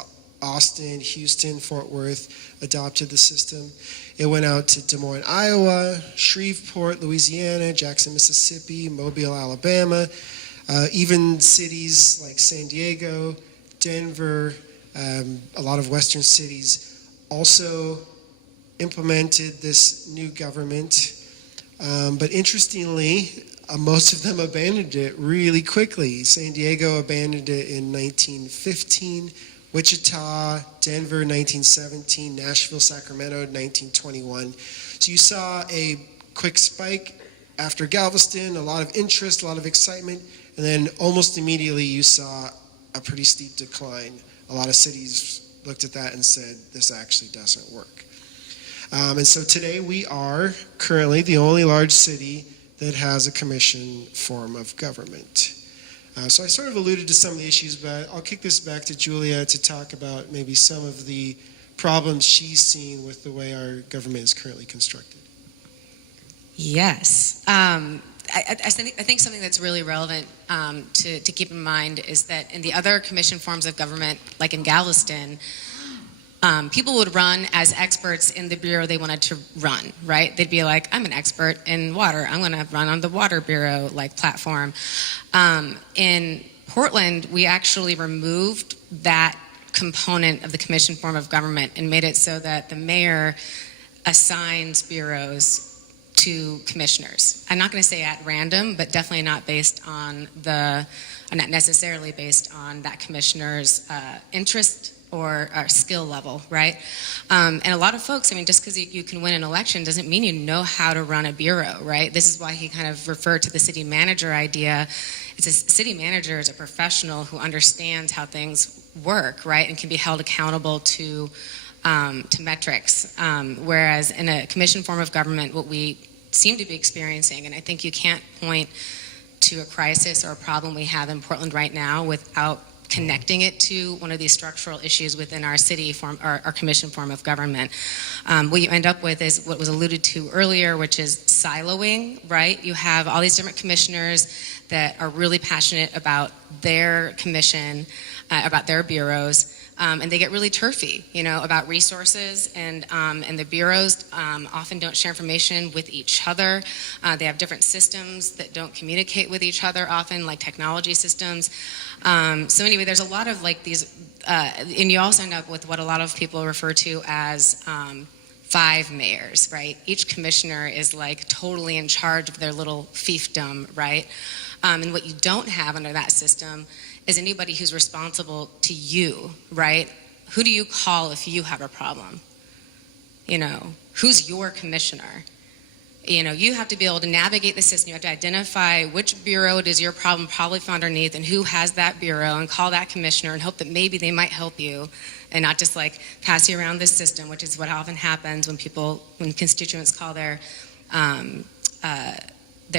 Austin, Houston, Fort Worth, adopted the system. It went out to Des Moines, Iowa, Shreveport, Louisiana, Jackson, Mississippi, Mobile, Alabama, even cities like San Diego, Denver, a lot of western cities also implemented this new government. But interestingly, most of them abandoned it really quickly. San Diego abandoned it in 1915, Wichita, Denver 1917, Nashville, Sacramento 1921. So you saw a quick spike after Galveston, a lot of interest, a lot of excitement, and then almost immediately you saw a pretty steep decline. A lot of cities looked at that and said, this actually doesn't work. And so today we are currently the only large city that has a commission form of government. So I sort of alluded to some of the issues, but I'll kick this back to Julia to talk about maybe some of the problems she's seen with the way our government is currently constructed. Yes. I think something that's really relevant to keep in mind is that in the other commission forms of government, like in Galveston, people would run as experts in the bureau they wanted to run, right? They'd be like, I'm an expert in water. I'm going to run on the water bureau like platform. In Portland, we actually removed that component of the commission form of government and made it so that the mayor assigns bureaus to commissioners. I'm not going to say at random, but definitely not based on not necessarily based on that commissioner's interest or skill level, right? And a lot of folks, I mean, just because you can win an election doesn't mean you know how to run a bureau, right? This is why he kind of referred to the city manager idea. It's a city manager is a professional who understands how things work, right? And can be held accountable to metrics. Whereas in a commission form of government, what we seem to be experiencing, and I think you can't point to a crisis or a problem we have in Portland right now without connecting it to one of these structural issues within our city form, our commission form of government. What you end up with is what was alluded to earlier, which is siloing, right? You have all these different commissioners that are really passionate about their commission, about their bureaus, and they get really turfy, about resources, and the bureaus often don't share information with each other. They have different systems that don't communicate with each other often, like technology systems. So anyway, there's a lot of like these, and you also end up with what a lot of people refer to as 5 mayors, right? Each commissioner is like totally in charge of their little fiefdom, right? And what you don't have under that system is anybody who's responsible to you, right? Who do you call if you have a problem? Who's your commissioner? You have to be able to navigate the system. You have to identify which bureau it is your problem probably found underneath and who has that bureau, and call that commissioner and hope that maybe they might help you and not just like pass you around this system, which is what often happens when constituents call their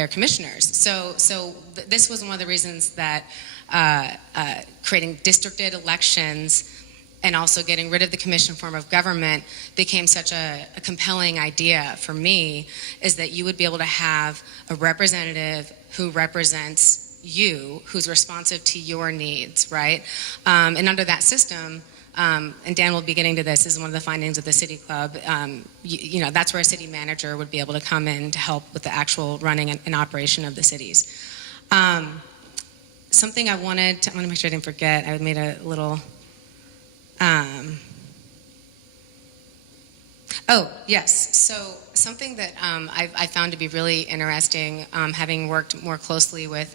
commissioners. So this was one of the reasons that creating districted elections and also getting rid of the commission form of government became such a compelling idea for me, is that you would be able to have a representative who represents you, who's responsive to your needs, right? And under that system, and Dan will be getting to this, is one of the findings of the City Club, that's where a city manager would be able to come in to help with the actual running and operation of the cities. Something I want to make sure I didn't forget, I made a little... yes. So something that I found to be really interesting, having worked more closely with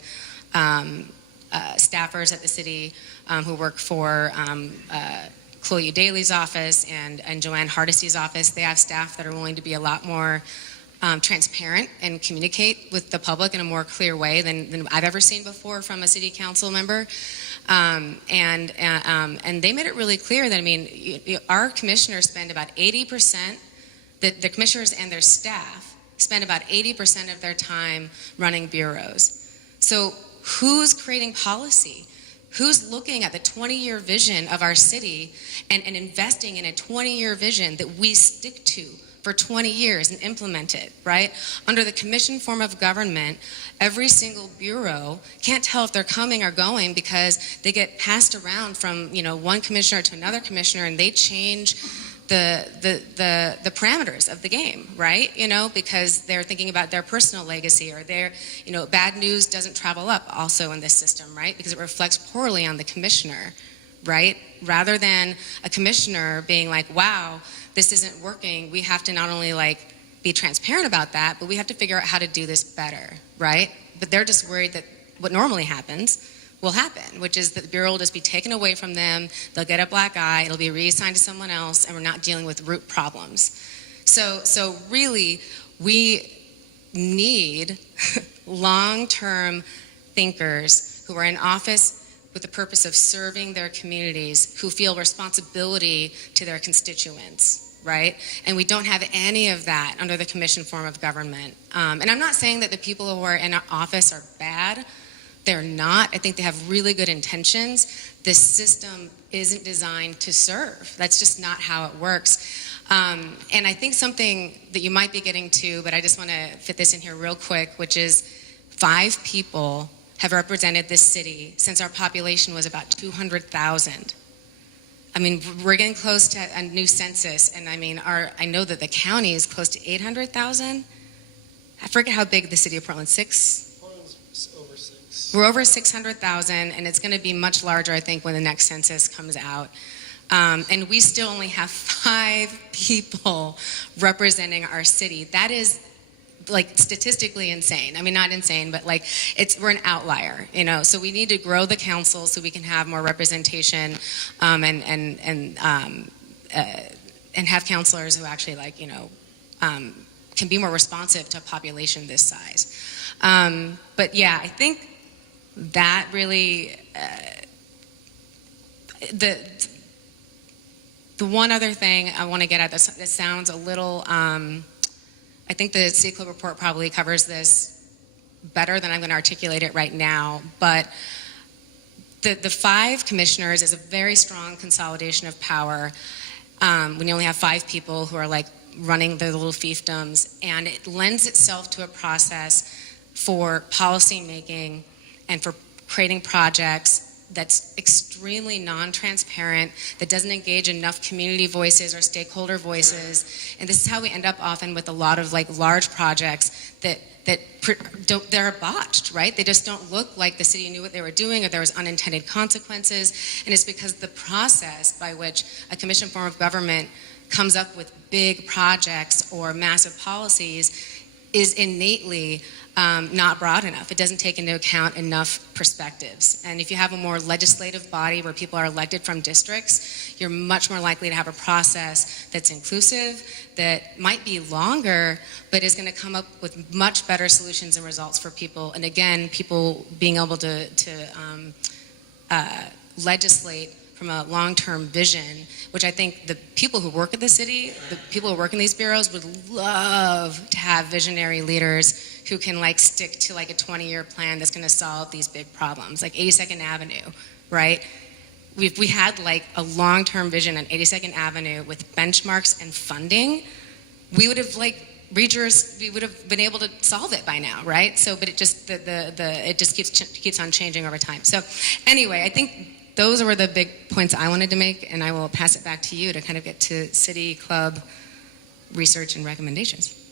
staffers at the city who work for Chloe Daly's office and Joanne Hardesty's office. They have staff that are willing to be a lot more transparent and communicate with the public in a more clear way than I've ever seen before from a city council member. And they made it really clear that, our commissioners spend about 80% The commissioners and their staff spend about 80% of their time running bureaus. So who's creating policy? Who's looking at the 20-year vision of our city and investing in a 20-year vision that we stick to for 20 years and implement it, right? Under the commission form of government, every single bureau can't tell if they're coming or going because they get passed around from, one commissioner to another commissioner, and they change the parameters of the game, right? Because they're thinking about their personal legacy, or their, bad news doesn't travel up also in this system, right? Because it reflects poorly on the commissioner, right? Rather than a commissioner being like, wow, this isn't working, we have to not only be transparent about that, but we have to figure out how to do this better, right? But they're just worried that what normally happens will happen, which is that the bureau will just be taken away from them, they'll get a black eye, it'll be reassigned to someone else, and we're not dealing with root problems. So really, we need long-term thinkers who are in office with the purpose of serving their communities, who feel responsibility to their constituents, right? And we don't have any of that under the commission form of government. And I'm not saying that the people who are in office are bad. They're not. I think they have really good intentions. This system isn't designed to serve. That's just not how it works. And I think something that you might be getting to, but I just want to fit this in here real quick, which is 5 people have represented this city since our population was about 200,000. I mean, we're getting close to a new census, and I know that the county is close to 800,000. I forget how big the city of Portland, 6? Over 6. We're over 600,000, and it's going to be much larger, I think, when the next census comes out. And we still only have 5 people representing our city. That is statistically insane. I mean, not insane, but we're an outlier, So we need to grow the council so we can have more representation, and have counselors who actually can be more responsive to a population this size. But yeah, I think that really the one other thing I want to get at that sounds a little. I think the City Club report probably covers this better than I'm going to articulate it right now, but the 5 commissioners is a very strong consolidation of power. When you only have 5 people who are running the little fiefdoms, and it lends itself to a process for policy making and for creating projects that's extremely non-transparent, that doesn't engage enough community voices or stakeholder voices. And this is how we end up often with a lot of large projects that they're botched, right? They just don't look like the city knew what they were doing, or there was unintended consequences. And it's because the process by which a commission form of government comes up with big projects or massive policies is innately not broad enough. It doesn't take into account enough perspectives. And if you have a more legislative body where people are elected from districts, you're much more likely to have a process that's inclusive, that might be longer, but is going to come up with much better solutions and results for people. And again, people being able to legislate from a long-term vision, which I think the people who work at the city, the people who work in these bureaus would love to have visionary leaders who can stick to a 20-year plan that's going to solve these big problems, like 82nd Avenue, right? If we had a long-term vision on 82nd Avenue with benchmarks and funding, we would have we would have been able to solve it by now, right? So, but it just it just keeps on changing over time. So, anyway, I think those were the big points I wanted to make, and I will pass it back to you to kind of get to City Club research and recommendations.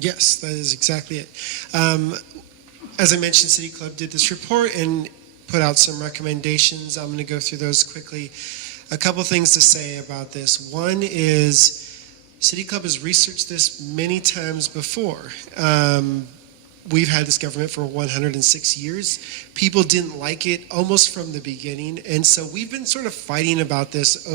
Yes, that is exactly it. As I mentioned, City Club did this report and put out some recommendations. I'm going to go through those quickly. A couple things to say about this. One is City Club has researched this many times before. We've had this government for 106 years. People didn't like it almost from the beginning, and so we've been sort of fighting about this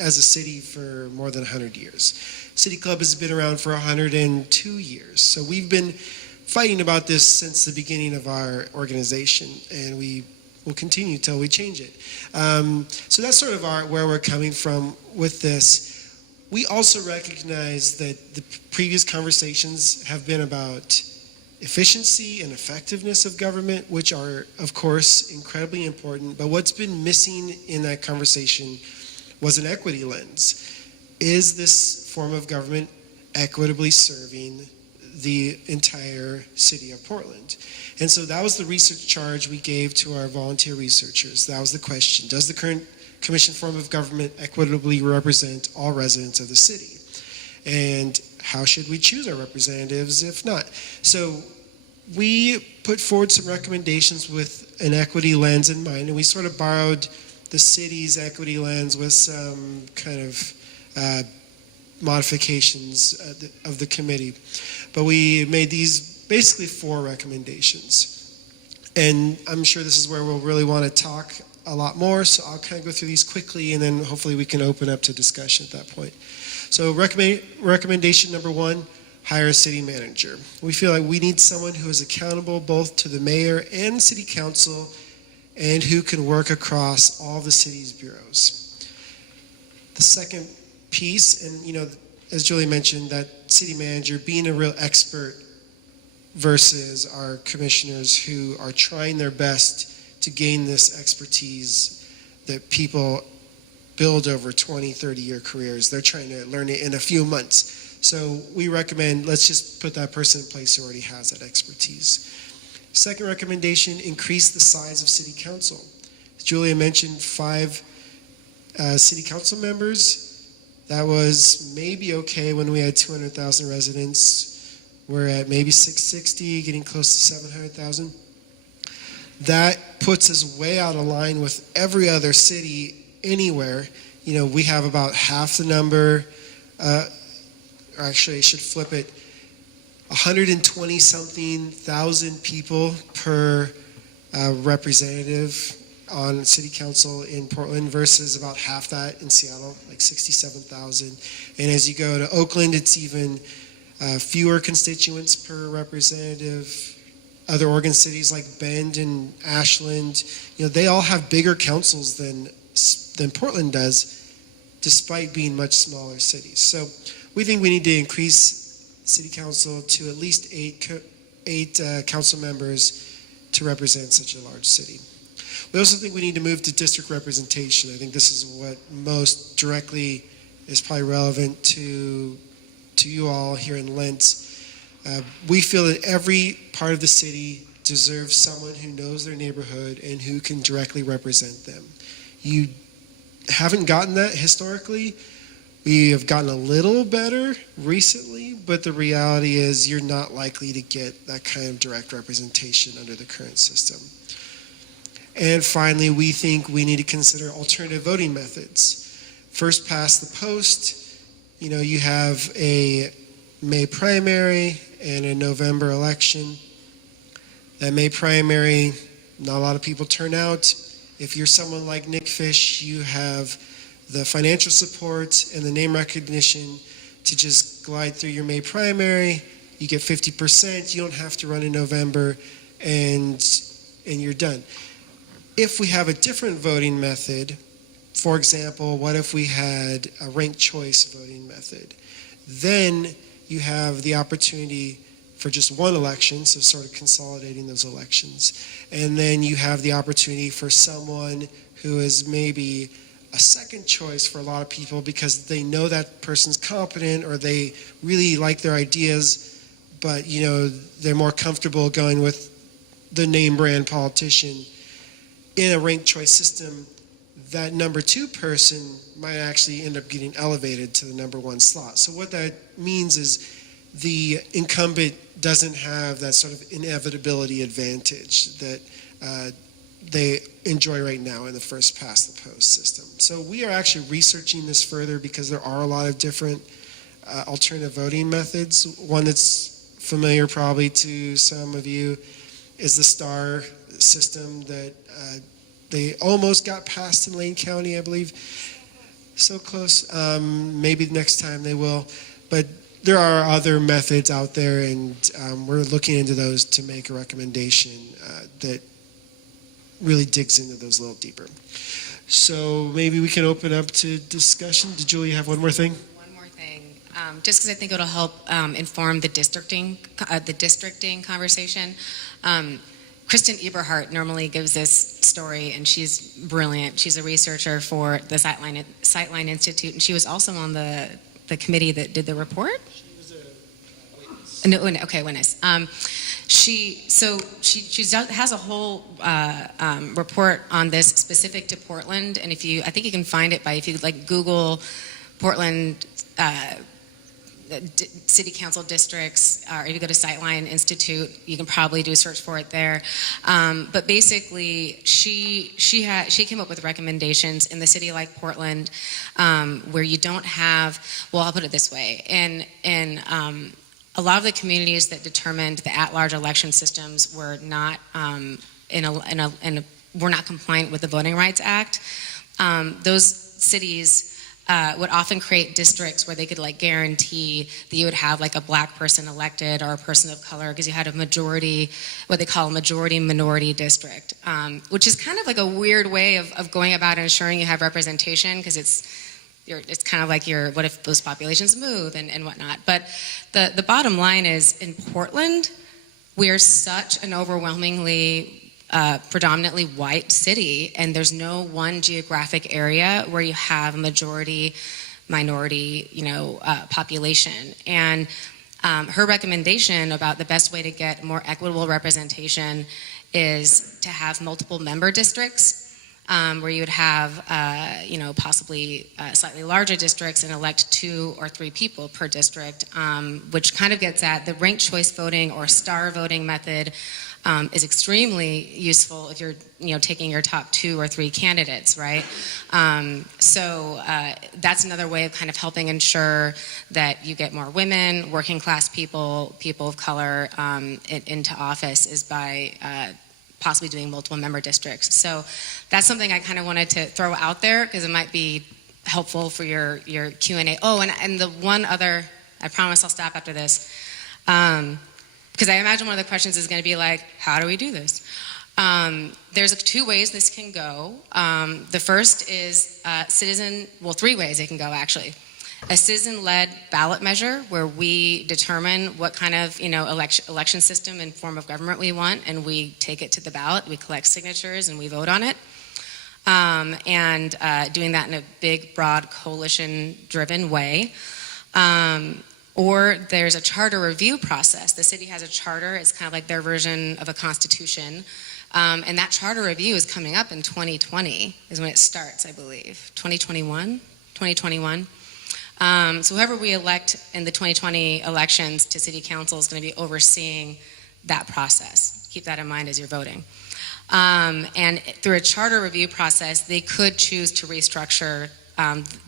as a city for more than 100 years. City Club has been around for 102 years, so we've been fighting about this since the beginning of our organization, and we will continue till we change it. So that's sort of where we're coming from with this. we also recognize that the previous conversations have been about efficiency and effectiveness of government, which are, of course, incredibly important. But what's been missing in that conversation was an equity lens. Is this form of government equitably serving the entire city of Portland? And so that was the research charge we gave to our volunteer researchers. That was the question. Does the current commission form of government equitably represent all residents of the city? And how should we choose our representatives if not? So we put forward some recommendations with an equity lens in mind, and we sort of borrowed the city's equity lens with some kind of modifications of the committee. But we made these basically 4 recommendations. And I'm sure this is where we'll really want to talk a lot more, so I'll kind of go through these quickly, and then hopefully we can open up to discussion at that point. So recommendation number 1, hire a city manager. We feel like we need someone who is accountable both to the mayor and city council and who can work across all the city's bureaus. The second piece, and as Julie mentioned, that city manager being a real expert versus our commissioners who are trying their best to gain this expertise that people build over 20, 30-year careers. They're trying to learn it in a few months. So we recommend, let's just put that person in place who already has that expertise. Second recommendation, increase the size of city council. As Julia mentioned, 5 city council members. That was maybe okay when we had 200,000 residents. We're at maybe 660, getting close to 700,000. That puts us way out of line with every other city anywhere. We have about half the number, or actually I should flip it, 120-something thousand people per representative on city council in Portland versus about half that in Seattle, like 67,000. And as you go to Oakland, it's even fewer constituents per representative. Other Oregon cities like Bend and Ashland, they all have bigger councils than Portland does, despite being much smaller cities. So we think we need to increase city council to at least 8 council members to represent such a large city. We also think we need to move to district representation. I think this is what most directly is probably relevant to you all here in Lentz. We feel that every part of the city deserves someone who knows their neighborhood and who can directly represent them. You haven't gotten that historically. We have gotten a little better recently, but the reality is you're not likely to get that kind of direct representation under the current system. And finally, we think we need to consider alternative voting methods. First past the post, you have a May primary and a November election. That May primary, not a lot of people turn out. If you're someone like Nick Fish, you have the financial support and the name recognition to just glide through your May primary. You get 50%, you don't have to run in November, and you're done. If we have a different voting method, for example, what if we had a ranked choice voting method? Then you have the opportunity for just one election, so sort of consolidating those elections. And then you have the opportunity for someone who is maybe a second choice for a lot of people because they know that person's competent or they really like their ideas, but they're more comfortable going with the name brand politician. In a ranked choice system, that number 2 person might actually end up getting elevated to the number 1 slot. So what that means is the incumbent doesn't have that sort of inevitability advantage that they enjoy right now in the first past the post system. So we are actually researching this further because there are a lot of different alternative voting methods. One that's familiar probably to some of you is the STAR system that they almost got passed in Lane County, I believe. So close. Maybe next time they will. But there are other methods out there, and we're looking into those to make a recommendation that really digs into those a little deeper. So maybe we can open up to discussion. Did Julie have one more thing? One more just because I think it'll help inform the districting conversation. Kristen Eberhardt normally gives this story, and she's brilliant. She's a researcher for the Sightline Institute, and she was also on the committee that did the report. She was a witness. Okay, witness. She has a whole report on this specific to Portland, and I think you can find it if you like Google Portland city council districts, or if you go to Sightline Institute, you can probably do a search for it there. But basically, she came up with recommendations in the city like Portland, where you don't have. Well, I'll put it this way: in a lot of the communities that determined the at-large election systems were not were not compliant with the Voting Rights Act. Those cities would often create districts where they could guarantee that you would have a black person elected or a person of color, because you had a majority, what they call a majority minority district, which is kind of a weird way of going about ensuring you have representation, because it's kind of what if those populations move and whatnot. But the bottom line is, in Portland, we're such an overwhelmingly predominantly white city, and there's no one geographic area where you have a majority minority population. And her recommendation about the best way to get more equitable representation is to have multiple member districts, where you would have possibly slightly larger districts and elect 2 or 3 people per district, which kind of gets at the ranked choice voting or star voting method. Is extremely useful if you're taking your top 2 or 3 candidates, right? So that's another way of kind of helping ensure that you get more women, working class people of color into office, is by possibly doing multiple member districts. So that's something I kind of wanted to throw out there, because it might be helpful for your Q&A. Oh, and the one other, I promise I'll stop after this. Because I imagine one of the questions is going to be how do we do this? There's 2 ways this can go. The first is 3 ways it can go, actually. A citizen-led ballot measure, where we determine what kind of election system and form of government we want, and we take it to the ballot, we collect signatures, and we vote on it. And doing that in a big, broad, coalition-driven way. Or there's a charter review process. The city has a charter. It's kind of like their version of a constitution. And that charter review is coming up in 2020 is when it starts, I believe. 2021. So whoever we elect in the 2020 elections to city council is going to be overseeing that process. Keep that in mind as you're voting. And through a charter review process, they could choose to restructure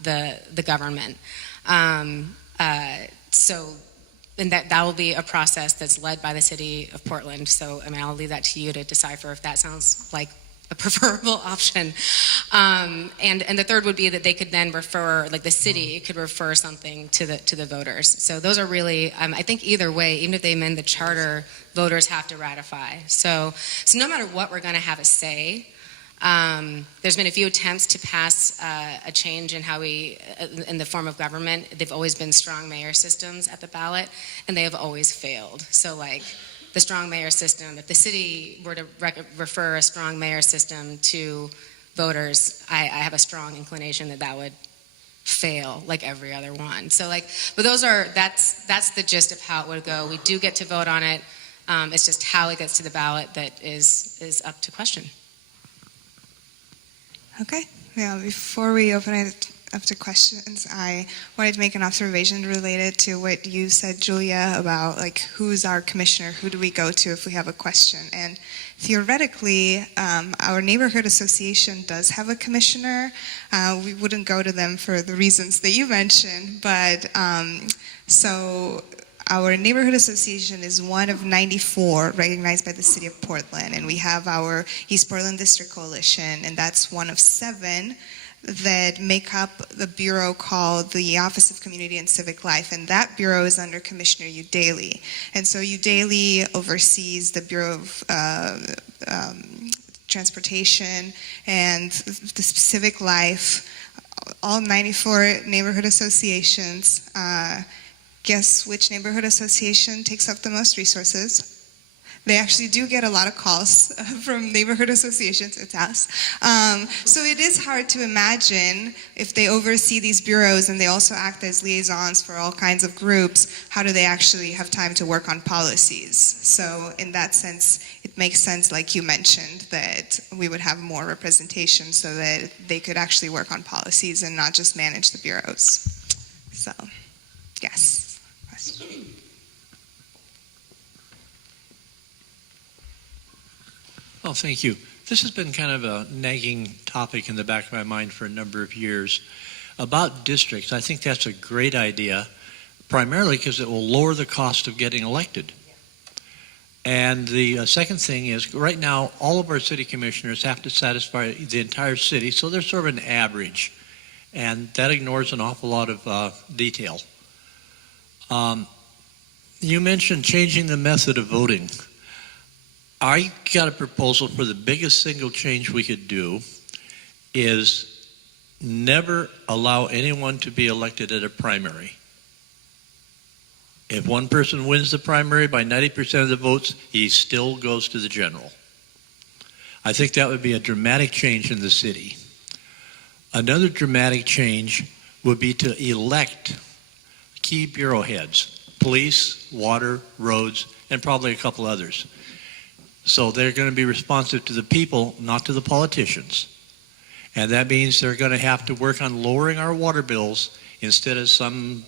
the government. And that will be a process that's led by the city of Portland. So, I'll leave that to you to decipher if that sounds like a preferable option. And the third would be that they could then refer, the city could refer something to the voters. So those are really, I think either way, even if they amend the charter, voters have to ratify. So no matter what, we're going to have a say. There's been a few attempts to pass a change in how in the form of government. They've always been strong mayor systems at the ballot, and they have always failed. So the strong mayor system, if the city were to refer a strong mayor system to voters, I have a strong inclination that would fail like every other one. So but that's the gist of how it would go. We do get to vote on it. It's just how it gets to the ballot that is up to question. Okay. Yeah, before we open it up to questions, I wanted to make an observation related to what you said, Julia, about who's our commissioner, who do we go to if we have a question. And theoretically, our neighborhood association does have a commissioner. We wouldn't go to them for the reasons that you mentioned, but so our neighborhood association is one of 94 recognized by the city of Portland, and we have our East Portland District Coalition, and that's one of 7 that make up the bureau called the Office of Community and Civic Life, and that bureau is under Commissioner Udaley. And so Udaley oversees the Bureau of Transportation and the Civic Life, all 94 neighborhood associations. Guess which neighborhood association takes up the most resources? They actually do get a lot of calls from neighborhood associations, it's us. So it is hard to imagine if they oversee these bureaus and they also act as liaisons for all kinds of groups, how do they actually have time to work on policies? So in that sense, it makes sense, like you mentioned, that we would have more representation so that they could actually work on policies and not just manage the bureaus. So, yes. Oh, thank you. This has been kind of a nagging topic in the back of my mind for a number of years. About districts, I think that's a great idea, primarily because it will lower the cost of getting elected. And the second thing is, right now, all of our city commissioners have to satisfy the entire city, so they're sort of an average. And that ignores an awful lot of detail. You mentioned changing the method of voting. I got a proposal for the biggest single change we could do is never allow anyone to be elected at a primary. If one person wins the primary by 90% of the votes, he still goes to the general. I think that would be a dramatic change in the city. Another dramatic change would be to elect key bureau heads, police, water, roads, and probably a couple others. So they're going to be responsive to the people, not to the politicians. And that means they're going to have to work on lowering our water bills instead of some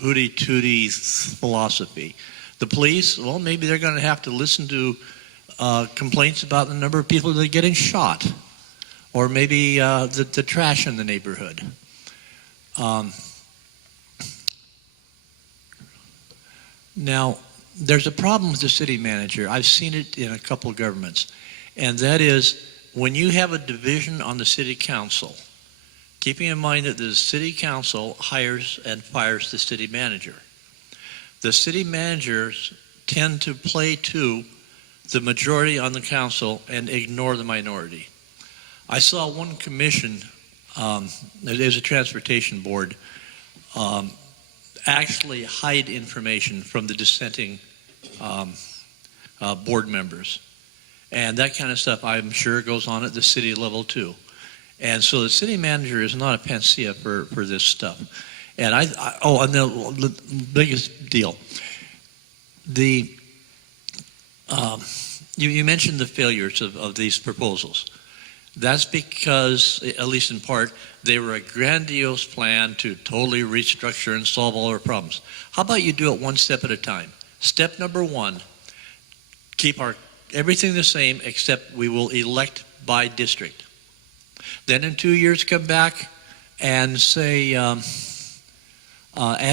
hooty-tooty philosophy. The police, well, maybe they're going to have to listen to complaints about the number of people that are getting shot, or maybe the trash in the neighborhood. Now, there's a problem with the city manager. I've seen it in a couple of governments, and that is when you have a division on the city council, keeping in mind that the city council hires and fires the city manager. The city managers tend to play to the majority on the council and ignore the minority. I saw one commission, there's a transportation board, actually hide information from the dissenting board members. And that kind of stuff, I'm sure, goes on at the city level too. And so the city manager is not a panacea for this stuff. And and the biggest deal, you mentioned the failures of these proposals. That's because, at least in part, they were a grandiose plan to totally restructure and solve all our problems. How about you do it one step at a time? Step number one, keep everything the same except we will elect by district. Then in 2 years come back and say add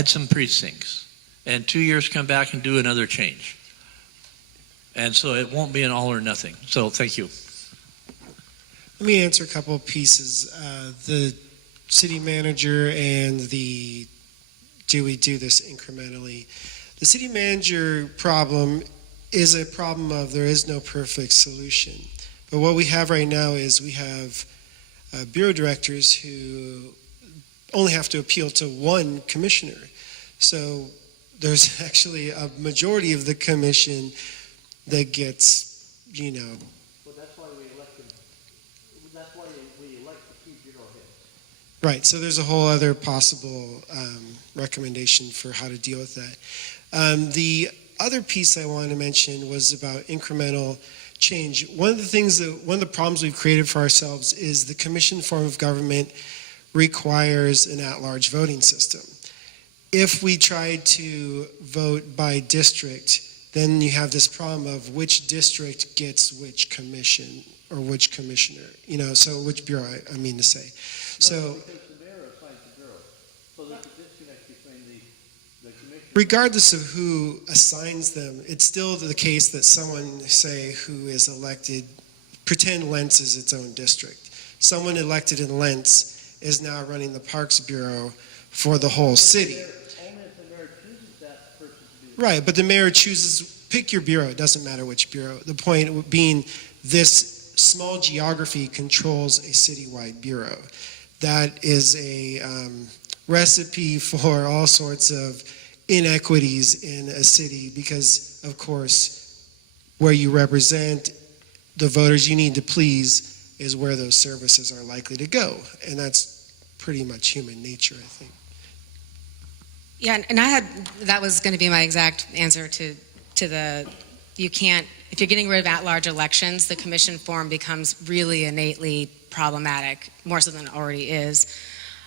some precincts. And 2 years come back and do another change. And so it won't be an all or nothing. So thank you. Let me answer a couple of pieces. The city manager and do we do this incrementally? The city manager problem is a problem of there is no perfect solution. But what we have right now is we have bureau directors who only have to appeal to one commissioner. So there's actually a majority of the commission that gets, Well, that's why we elect them. That's why we elect the key bureau heads. Right, so there's a whole other possible recommendation for how to deal with that. The other piece I wanted to mention was about incremental change. One of the problems we've created for ourselves is the commission form of government requires an at-large voting system. If we tried to vote by district, then you have this problem of which district gets which commission or which commissioner, so which bureau, I mean to say. So regardless of who assigns them, it's still the case that someone, say, who is elected, pretend Lentz is its own district. Someone elected in Lentz is now running the Parks Bureau for the whole city. Right, but the mayor chooses, pick your bureau, it doesn't matter which bureau. The point being this small geography controls a citywide bureau. that is a recipe for all sorts of inequities in a city because, of course, where you represent the voters you need to please is where those services are likely to go. And that's pretty much human nature, I think. Yeah, and that was going to be my exact answer to the, you can't, if you're getting rid of at-large elections, the commission form becomes really innately problematic, more so than it already is.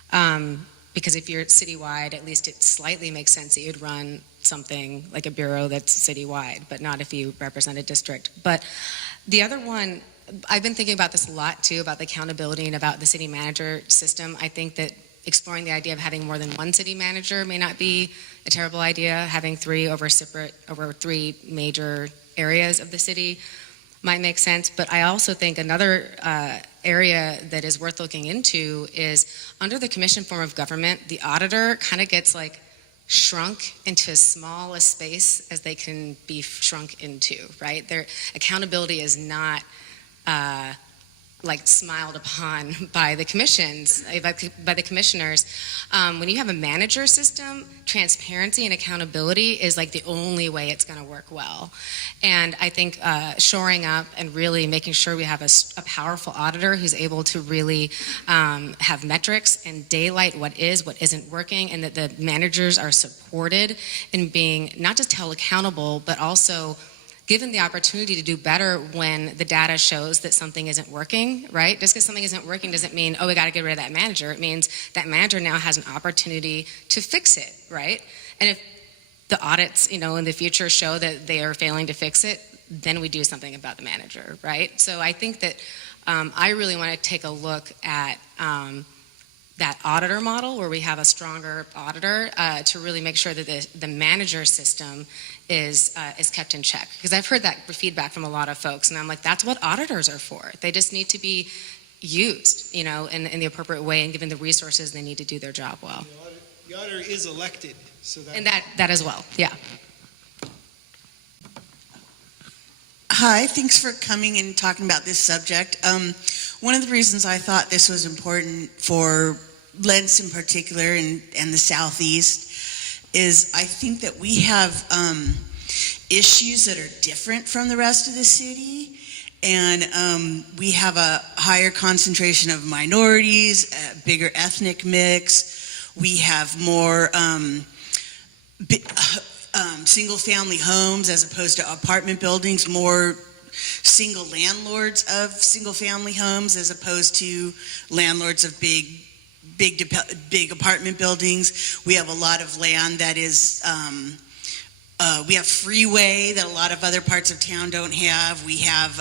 Because if you're citywide, at least it slightly makes sense that you'd run something like a bureau that's citywide, but not if you represent a district. But the other one, I've been thinking about this a lot too, about the accountability and about the city manager system. I think that exploring the idea of having more than one city manager may not be a terrible idea. Having three over three major areas of the city might make sense. But I also think another area that is worth looking into is under the commission form of government, the auditor kind of gets like shrunk into as small a space as they can be shrunk into, right? Their accountability is not like smiled upon by the commissions, by the commissioners. When you have a manager system, transparency and accountability is like the only way it's going to work well. And I think shoring up and really making sure we have a powerful auditor who's able to really have metrics and daylight what is, what isn't working, and that the managers are supported in being not just held accountable, but also given the opportunity to do better when the data shows that something isn't working, right? Just because something isn't working doesn't mean, oh, we got to get rid of that manager. It means that manager now has an opportunity to fix it, right? And if the audits, in the future show that they are failing to fix it, then we do something about the manager, right? So I think that I really want to take a look at that auditor model where we have a stronger auditor to really make sure that the manager system is kept in check. Because I've heard that feedback from a lot of folks, and I'm like, that's what auditors are for. They just need to be used, in the appropriate way and given the resources they need to do their job well. The auditor is elected, so that. And that as well, yeah. Hi, thanks for coming and talking about this subject. One of the reasons I thought this was important for Lents in particular and the Southeast is I think that we have issues that are different from the rest of the city, and we have a higher concentration of minorities, a bigger ethnic mix. We have more single-family homes as opposed to apartment buildings, more single landlords of single-family homes as opposed to landlords of big apartment buildings. We have a lot of land that is, we have freeway that a lot of other parts of town don't have. We have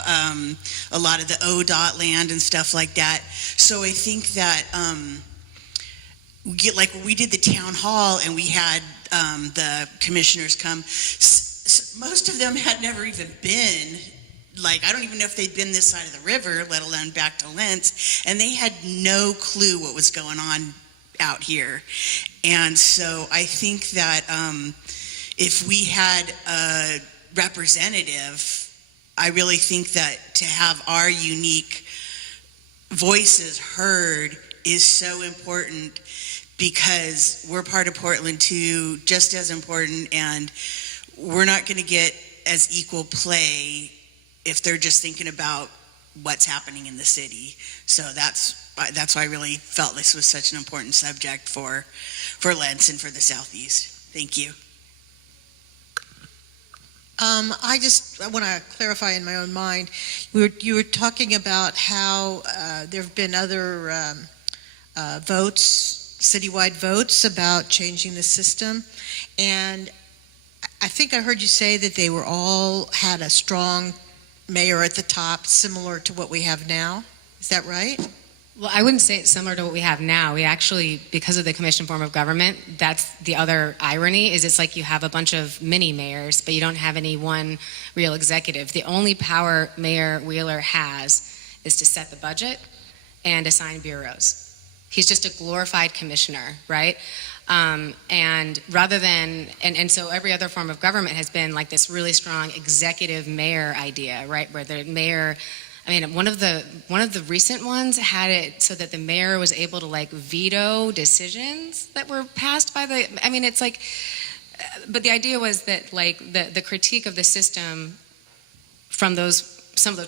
a lot of the ODOT land and stuff like that. So I think that we did the town hall and we had the commissioners come. Most of them had never even been, I don't even know if they'd been this side of the river, let alone back to Lents, and they had no clue what was going on out here. And so I think that if we had a representative, I really think that to have our unique voices heard is so important, because we're part of Portland too, just as important, and we're not going to get as equal play if they're just thinking about what's happening in the city. So that's why I really felt this was such an important subject for Lents and for the Southeast. Thank you. I want to clarify in my own mind. You were talking about how there have been other votes, citywide votes about changing the system, and I think I heard you say that they were all had a strong mayor at the top, similar to what we have now. Is that right? Well, I wouldn't say it's similar to what we have now. We actually, because of the commission form of government, that's the other irony, is it's like you have a bunch of mini mayors, but you don't have any one real executive. The only power Mayor Wheeler has is to set the budget and assign bureaus. He's just a glorified commissioner, right? And rather than, and so every other form of government has been like this really strong executive mayor idea, right? Where the mayor I mean, one of the recent ones had it so that the mayor was able to like veto decisions that were passed by the. I mean, it's like, but the idea was that like the critique of the system from some of those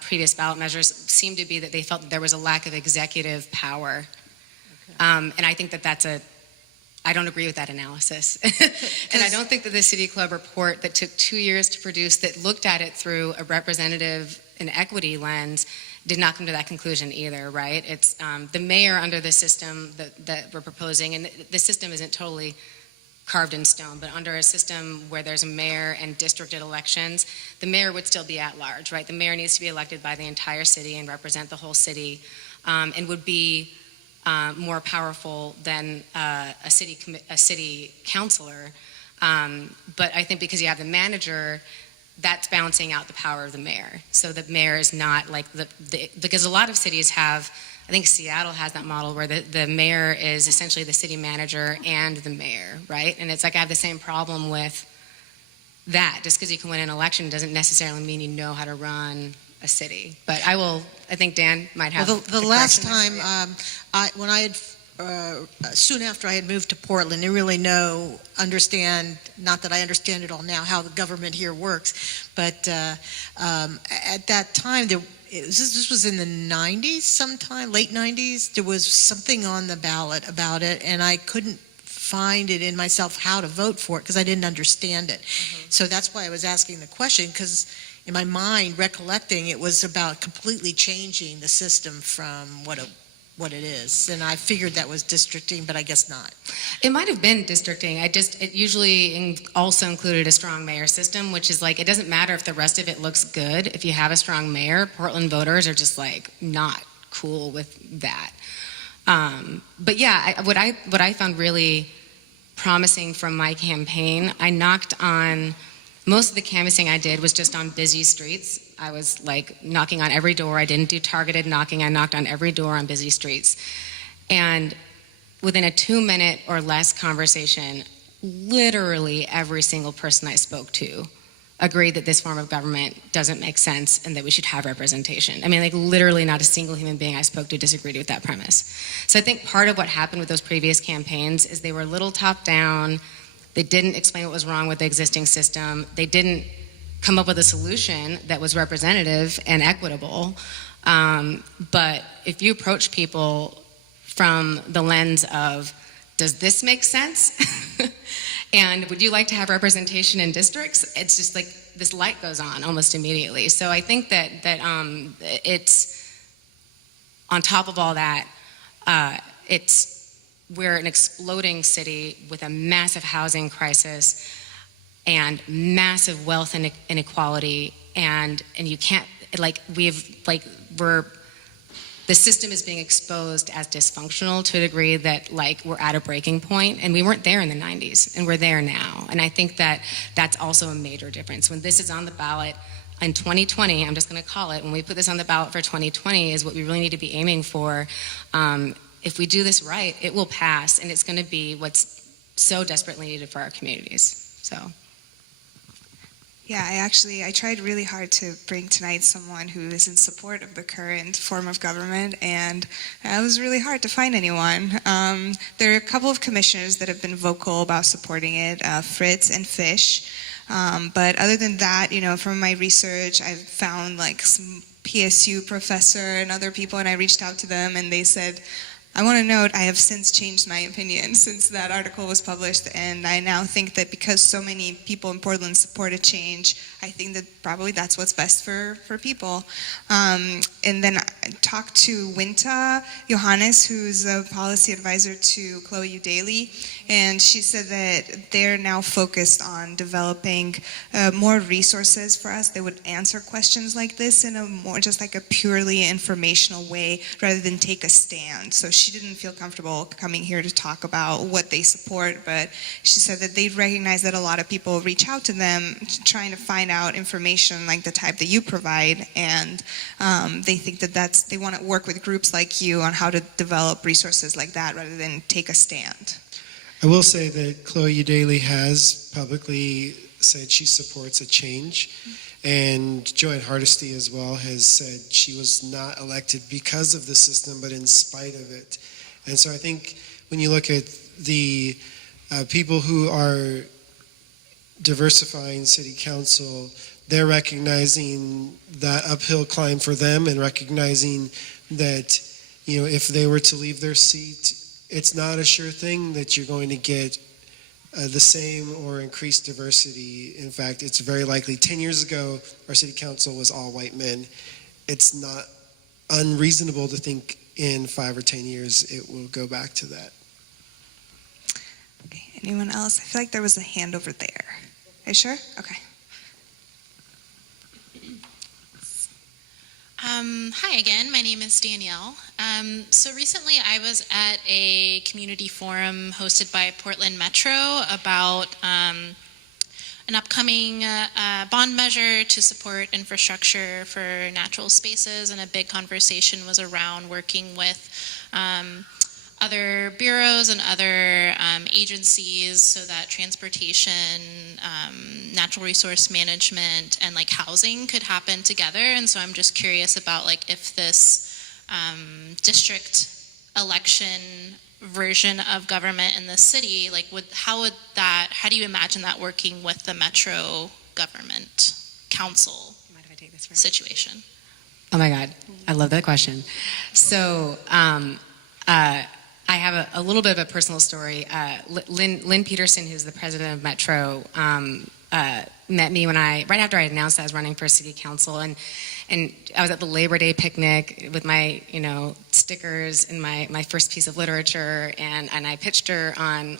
previous ballot measures seemed to be that they felt that there was a lack of executive power, and I think that that's I don't agree with that analysis. And I don't think that the City Club report that took 2 years to produce, that looked at it through a representative and equity lens, did not come to that conclusion either, right? It's the mayor under the system that we're proposing, and the system isn't totally carved in stone, but under a system where there's a mayor and districted elections, the mayor would still be at large, right? The mayor needs to be elected by the entire city and represent the whole city, and would be more powerful than a city councilor. But I think because you have the manager, that's balancing out the power of the mayor. So the mayor is not like because a lot of cities have, I think Seattle has that model where the mayor is essentially the city manager and the mayor, right? And it's like I have the same problem with that. Just because you can win an election doesn't necessarily mean you know how to run a city. But I think Dan might have. Well, the last time, when I had, soon after I had moved to Portland, I really understand, not that I understand it all now, how the government here works, but at that time, this was in the 90s sometime, late 90s, there was something on the ballot about it, and I couldn't find it in myself how to vote for it because I didn't understand it. Mm-hmm. So that's why I was asking the question, because in my mind, recollecting, it was about completely changing the system from what it is. And I figured that was districting, but I guess not. It might have been districting. It usually also included a strong mayor system, which is like, it doesn't matter if the rest of it looks good. If you have a strong mayor, Portland voters are just like not cool with that. But yeah, what I found really promising from my campaign, I knocked on, most of the canvassing I did was just on busy streets. I was like knocking on every door. I didn't do targeted knocking. I knocked on every door on busy streets. And within a 2-minute or less conversation, literally every single person I spoke to agreed that this form of government doesn't make sense and that we should have representation. I mean, like literally not a single human being I spoke to disagreed with that premise. So I think part of what happened with those previous campaigns is they were a little top down. They didn't explain what was wrong with the existing system. They didn't come up with a solution that was representative and equitable. But if you approach people from the lens of, does this make sense? And would you like to have representation in districts? It's just like this light goes on almost immediately. So I think that it's, on top of all that, we're an exploding city with a massive housing crisis and massive wealth inequality, and you can't, the system is being exposed as dysfunctional to a degree that like we're at a breaking point, and we weren't there in the 90s, and we're there now. And I think that that's also a major difference. When this is on the ballot in 2020, I'm just going to call it, when we put this on the ballot for 2020 is what we really need to be aiming for. If we do this right, it will pass, and it's going to be what's so desperately needed for our communities. So. Yeah, I tried really hard to bring tonight someone who is in support of the current form of government, and it was really hard to find anyone. There are a couple of commissioners that have been vocal about supporting it, Fritz and Fish. But other than that, from my research, I've found like some PSU professor and other people, and I reached out to them, and they said, I want to note, I have since changed my opinion since that article was published, and I now think that because so many people in Portland support a change, I think that probably that's what's best for people. And then I talked to Winta Johannes, who's a policy advisor to Chloe Udaly, and she said that they're now focused on developing more resources for us that would answer questions like this in a more just like a purely informational way rather than take a stand. So she didn't feel comfortable coming here to talk about what they support, but she said that they recognize that a lot of people reach out to them trying to find out information like the type that you provide, and they think that they want to work with groups like you on how to develop resources like that rather than take a stand. I will say that Chloe Udaly has publicly said she supports a change, And Joanne Hardesty as well has said she was not elected because of the system, but in spite of it. And so I think when you look at the people who are diversifying city council, they're recognizing that uphill climb for them and recognizing that, if they were to leave their seat, it's not a sure thing that you're going to get the same or increased diversity. In fact, it's very likely 10 years ago, our city council was all white men. It's not unreasonable to think in 5 or 10 years it will go back to that. Okay, anyone else? I feel like there was a hand over there. Are you sure? Okay. Hi again, my name is Danielle. So recently I was at a community forum hosted by Portland Metro about an upcoming bond measure to support infrastructure for natural spaces, and a big conversation was around working with other bureaus and other agencies so that transportation, natural resource management, and like housing could happen together. And so I'm just curious about like if this district election version of government in the city, like how do you imagine that working with the Metro government council situation? Oh my God, I love that question. So I have a little bit of a personal story. Lynn Peterson, who's the president of Metro, met me right after I announced I was running for city council, and I was at the Labor Day picnic with my stickers and my first piece of literature, and I pitched her on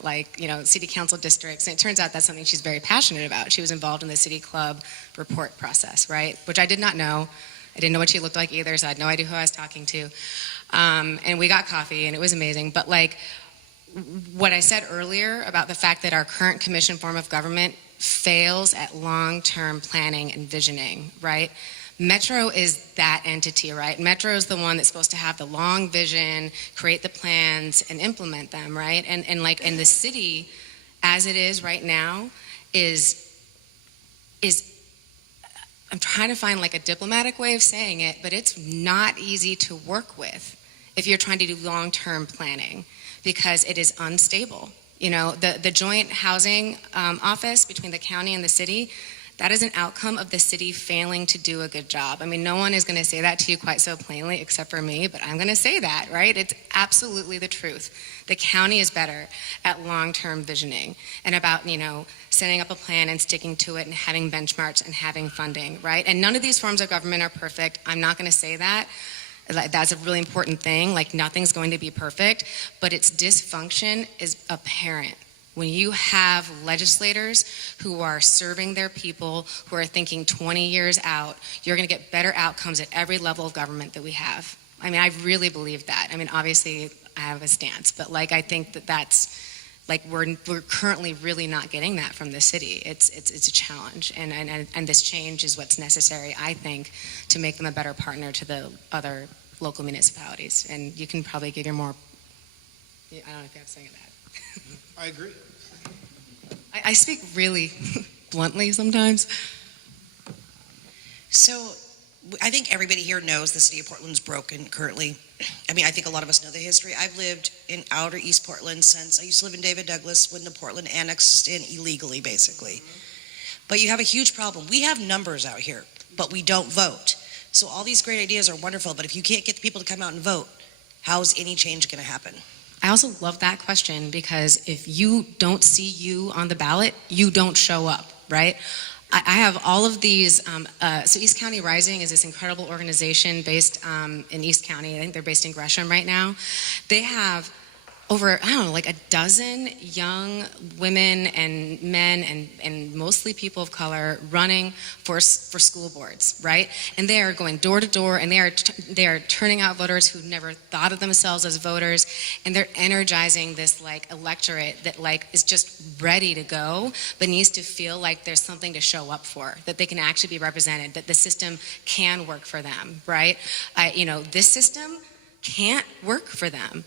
city council districts, and it turns out that's something she's very passionate about. She was involved in the city club report process, right? Which I did not know. I didn't know what she looked like either, so I had no idea who I was talking to. And we got coffee, and it was amazing. But what I said earlier about the fact that our current commission form of government fails at long-term planning and visioning, right? Metro is that entity, right? Metro is the one that's supposed to have the long vision, create the plans, and implement them, right? And the city, as it is right now, is I'm trying to find a diplomatic way of saying it, but it's not easy to work with if you're trying to do long-term planning, because it is unstable. The joint housing office between the county and the city, that is an outcome of the city failing to do a good job. I mean, no one is going to say that to you quite so plainly except for me, but I'm going to say that, right? It's absolutely the truth. The county is better at long-term visioning and about, setting up a plan and sticking to it and having benchmarks and having funding, right? And none of these forms of government are perfect. I'm not going to say that. That's a really important thing. Nothing's going to be perfect, but its dysfunction is apparent. When you have legislators who are serving their people, who are thinking 20 years out, you're going to get better outcomes at every level of government that we have. I mean, I really believe that. I mean, obviously, I have a stance, but I think that's we're currently really not getting that from the city. It's a challenge, and this change is what's necessary, I think, to make them a better partner to the other local municipalities. And you can probably give your more. I don't know if you have to say that. I agree. I speak really bluntly sometimes. So I think everybody here knows the city of Portland's broken currently. I mean, I think a lot of us know the history. I've lived in outer East Portland since I used to live in David Douglas when the Portland annexed in illegally, basically. But you have a huge problem. We have numbers out here, but we don't vote. So all these great ideas are wonderful, but if you can't get the people to come out and vote, how's any change going to happen? I also love that question, because if you don't see you on the ballot, you don't show up, right? I have all of these, so East County Rising is this incredible organization based in East County. I think they're based in Gresham right now. They have over, a dozen young women and men and mostly people of color running for school boards, right? And they are going door to door, and they are turning out voters who never thought of themselves as voters, and they're energizing this electorate that is just ready to go, but needs to feel like there's something to show up for, that they can actually be represented, that the system can work for them, right? This system, can't work for them.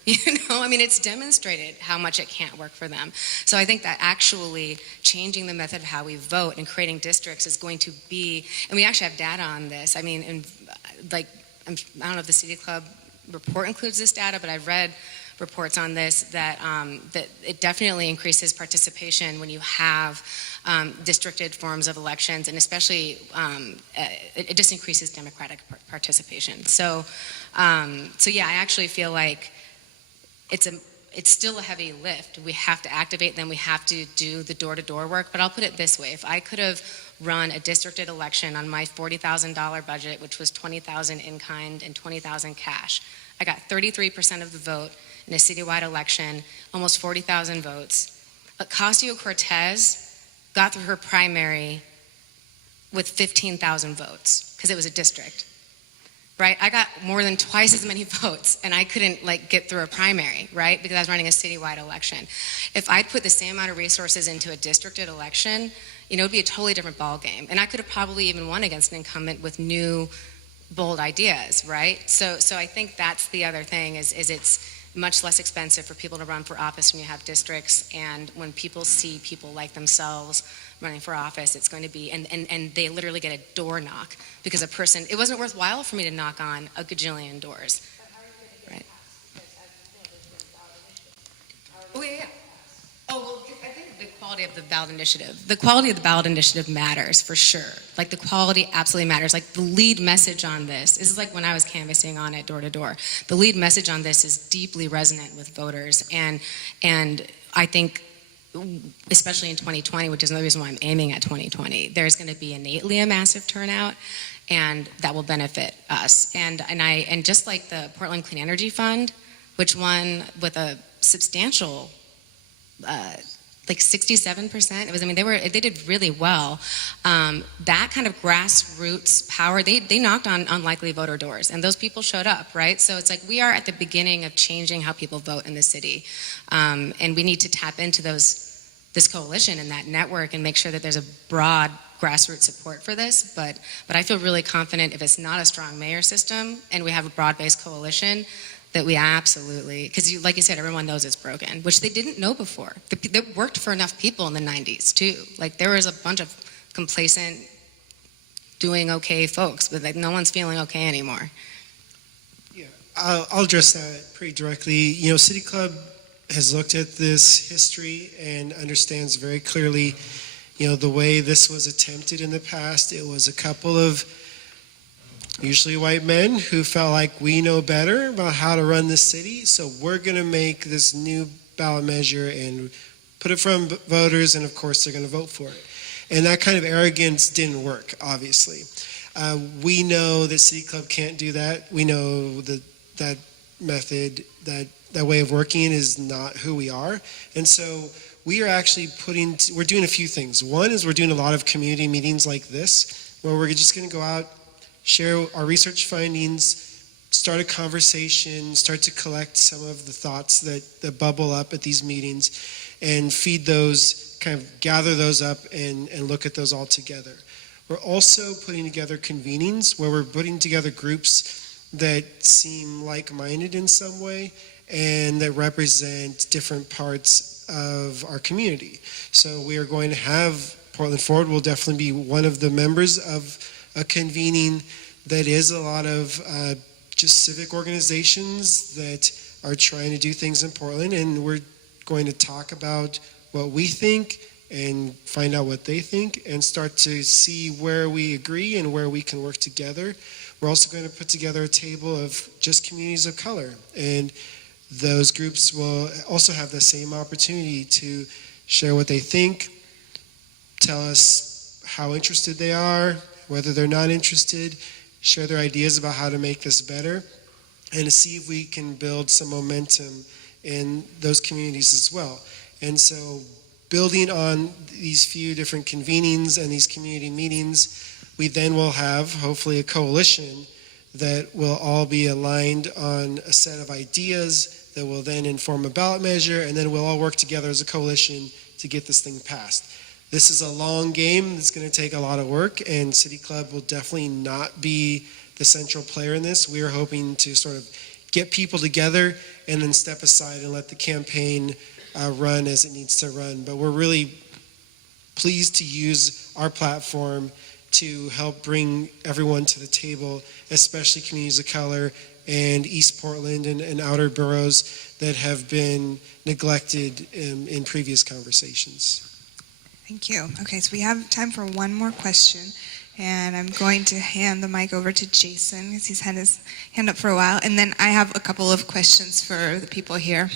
I mean, it's demonstrated how much it can't work for them. So I think that actually changing the method of how we vote and creating districts is going to be, and we actually have data on this. I mean, I don't know if the City Club report includes this data, but I've read reports on this that it definitely increases participation when you have districted forms of elections, and especially it just increases democratic participation. So yeah, I actually feel like it's still a heavy lift. We have to activate them. We have to do the door-to-door work. But I'll put it this way: if I could have run a districted election on my $40,000 budget, which was $20,000 in kind and $20,000 cash, I got 33% of the vote in a citywide election, almost 40,000 votes. Ocasio-Cortez got through her primary with 15,000 votes because it was a district, right? I got more than twice as many votes, and I couldn't get through a primary, right? Because I was running a citywide election. If I'd put the same amount of resources into a districted election, it would be a totally different ballgame. And I could have probably even won against an incumbent with new, bold ideas, right? So I think that's the other thing is it's much less expensive for people to run for office when you have districts, and when people see people like themselves running for office, it's going to be, and they literally get a door knock because a person, it wasn't worthwhile for me to knock on a gajillion doors, right? Oh, yeah. Oh, well, I think the quality of the ballot initiative matters for sure. The quality absolutely matters. The lead message on this is like when I was canvassing on it door to door. The lead message on this is deeply resonant with voters, and I think, especially in 2020, which is another reason why I'm aiming at 2020, there's going to be innately a massive turnout, and that will benefit us. And just like the Portland Clean Energy Fund, which won with a substantial 67%. It was. I mean, they did really well. That kind of grassroots power. They knocked on unlikely voter doors, and those people showed up, right? So it's we are at the beginning of changing how people vote in the city, and we need to tap into this coalition and that network and make sure that there's a broad grassroots support for this. But I feel really confident if it's not a strong mayor system and we have a broad-based coalition, that we absolutely, because like you said, everyone knows it's broken, which they didn't know before. It worked for enough people in the 90s too. There was a bunch of complacent, doing okay folks, but no one's feeling okay anymore. Yeah, I'll address that pretty directly. City Club has looked at this history and understands very clearly, the way this was attempted in the past. It was a couple of usually white men who felt like we know better about how to run the city, so we're going to make this new ballot measure and put it from voters, and of course they're going to vote for it. And that kind of arrogance didn't work, obviously. We know that City Club can't do that. We know that method, that way of working is not who we are. And so we are actually we're doing a few things. One is we're doing a lot of community meetings like this, where we're just going to go out, share our research findings, start a conversation, start to collect some of the thoughts that bubble up at these meetings, and feed those, kind of gather those up and look at those all together. We're also putting together convenings where we're putting together groups that seem like-minded in some way and that represent different parts of our community. So we are going to have, Portland Forward will definitely be one of the members of a convening that is a lot of just civic organizations that are trying to do things in Portland, and we're going to talk about what we think and find out what they think and start to see where we agree and where we can work together. We're also going to put together a table of just communities of color, and those groups will also have the same opportunity to share what they think, tell us how interested they are, whether they're not interested, share their ideas about how to make this better, and to see if we can build some momentum in those communities as well. And so building on these few different convenings and these community meetings, we then will have hopefully a coalition that will all be aligned on a set of ideas that will then inform a ballot measure, and then we'll all work together as a coalition to get this thing passed. This is a long game. It's going to take a lot of work, and City Club will definitely not be the central player in this. We are hoping to sort of get people together and then step aside and let the campaign run as it needs to run. But we're really pleased to use our platform to help bring everyone to the table, especially communities of color and East Portland and outer boroughs that have been neglected in previous conversations. Thank you. Okay, so we have time for one more question, and I'm going to hand the mic over to Jason because he's had his hand up for a while, and then I have a couple of questions for the people here.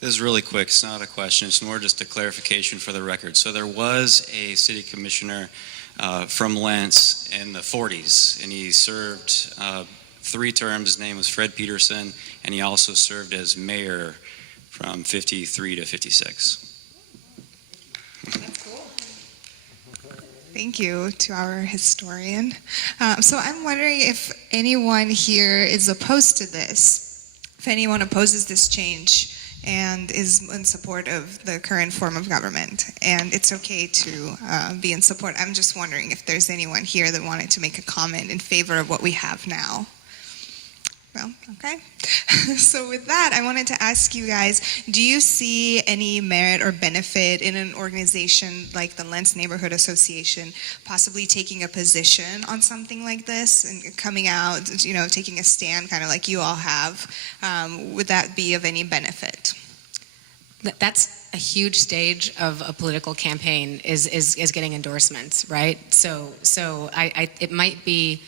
This is really quick. It's not a question. It's more just a clarification for the record. So there was a city commissioner from Lentz in the 40s, and he served 3 terms. His name was Fred Peterson, and he also served as mayor from 53 to 56. Thank you to our historian. So I'm wondering if anyone here is opposed to this, if anyone opposes this change and is in support of the current form of government. And it's okay to be in support. I'm just wondering if there's anyone here that wanted to make a comment in favor of what we have now. Well, okay. So with that, I wanted to ask you guys, do you see any merit or benefit in an organization like the Lentz Neighborhood Association possibly taking a position on something like this and coming out, taking a stand kind of like you all have? Would that be of any benefit? That's a huge stage of a political campaign is getting endorsements, right? So it might be.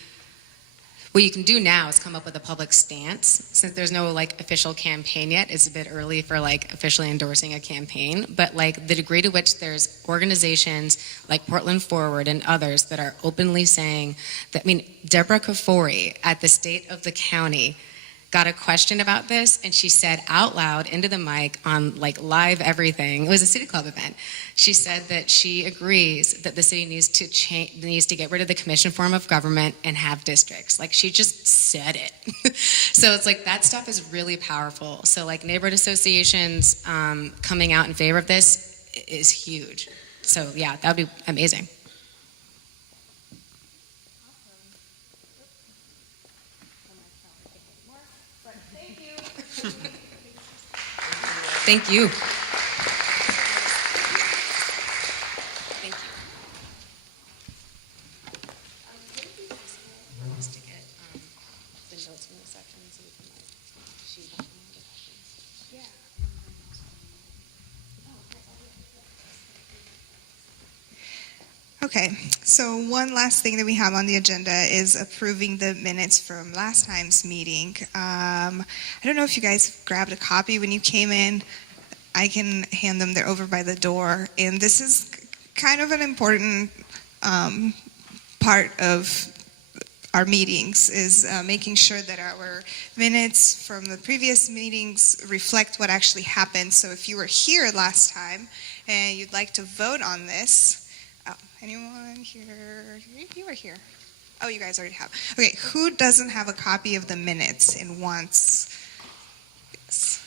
What you can do now is come up with a public stance. Since there's no official campaign yet, it's a bit early for officially endorsing a campaign. But the degree to which there's organizations like Portland Forward and others that are openly saying that, Deborah Kafori at the State of the County got a question about this, and she said out loud into the mic on live everything. It was a City Club event. She said that she agrees that the city needs to get rid of the commission form of government and have districts. She just said it. So it's that stuff is really powerful. So neighborhood associations coming out in favor of this is huge. So yeah, that would be amazing. Thank you. Thank you. Okay, so one last thing that we have on the agenda is approving the minutes from last time's meeting. I don't know if you guys grabbed a copy when you came in. I can hand them. They're over by the door. And this is kind of an important part of our meetings, is making sure that our minutes from the previous meetings reflect what actually happened. So if you were here last time and you'd like to vote on this, anyone here? You were here. Oh, you guys already have. Okay, who doesn't have a copy of the minutes and wants? Yes.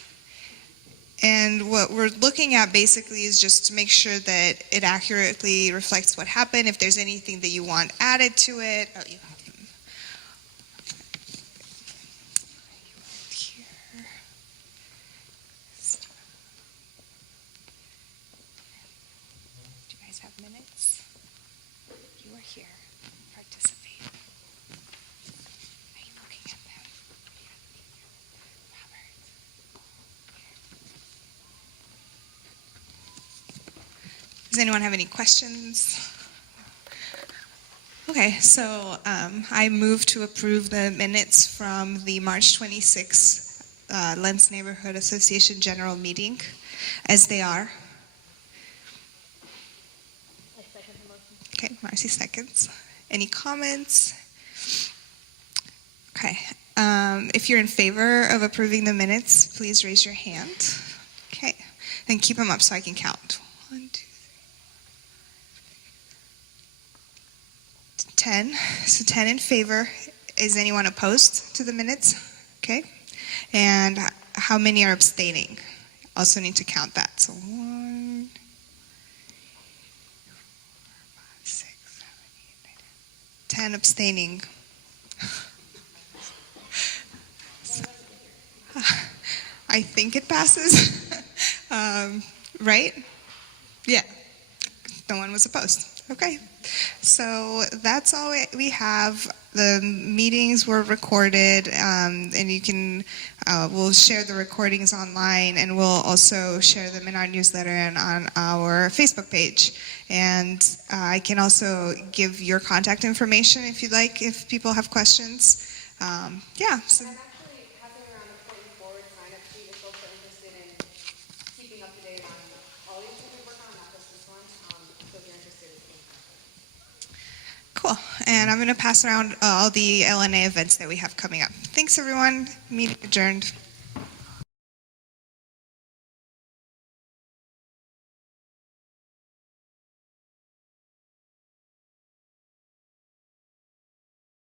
And what we're looking at basically is just to make sure that it accurately reflects what happened. If there's anything that you want added to it. Oh, you have them. Here. Do you guys have minutes? You are here. Participate. Are you looking at them? Robert. Does anyone have any questions? Okay, so I move to approve the minutes from the March 26th Lentz Neighborhood Association General Meeting as they are. Okay, Marcy seconds. Any comments? Okay. If you're in favor of approving the minutes, please raise your hand. Okay. Then keep them up so I can count. 1, 2, 3. 10. So 10 in favor. Is anyone opposed to the minutes? Okay. And how many are abstaining? Also need to count that. So 1, 10 abstaining. I think it passes. Right? Yeah. No one was opposed. Okay. So that's all we have. The meetings were recorded, and you can, we'll share the recordings online, and we'll also share them in our newsletter and on our Facebook page. And I can also give your contact information if you'd like, if people have questions. Yeah. So. Cool. And I'm going to pass around all the LNA events that we have coming up. Thanks, everyone. Meeting adjourned.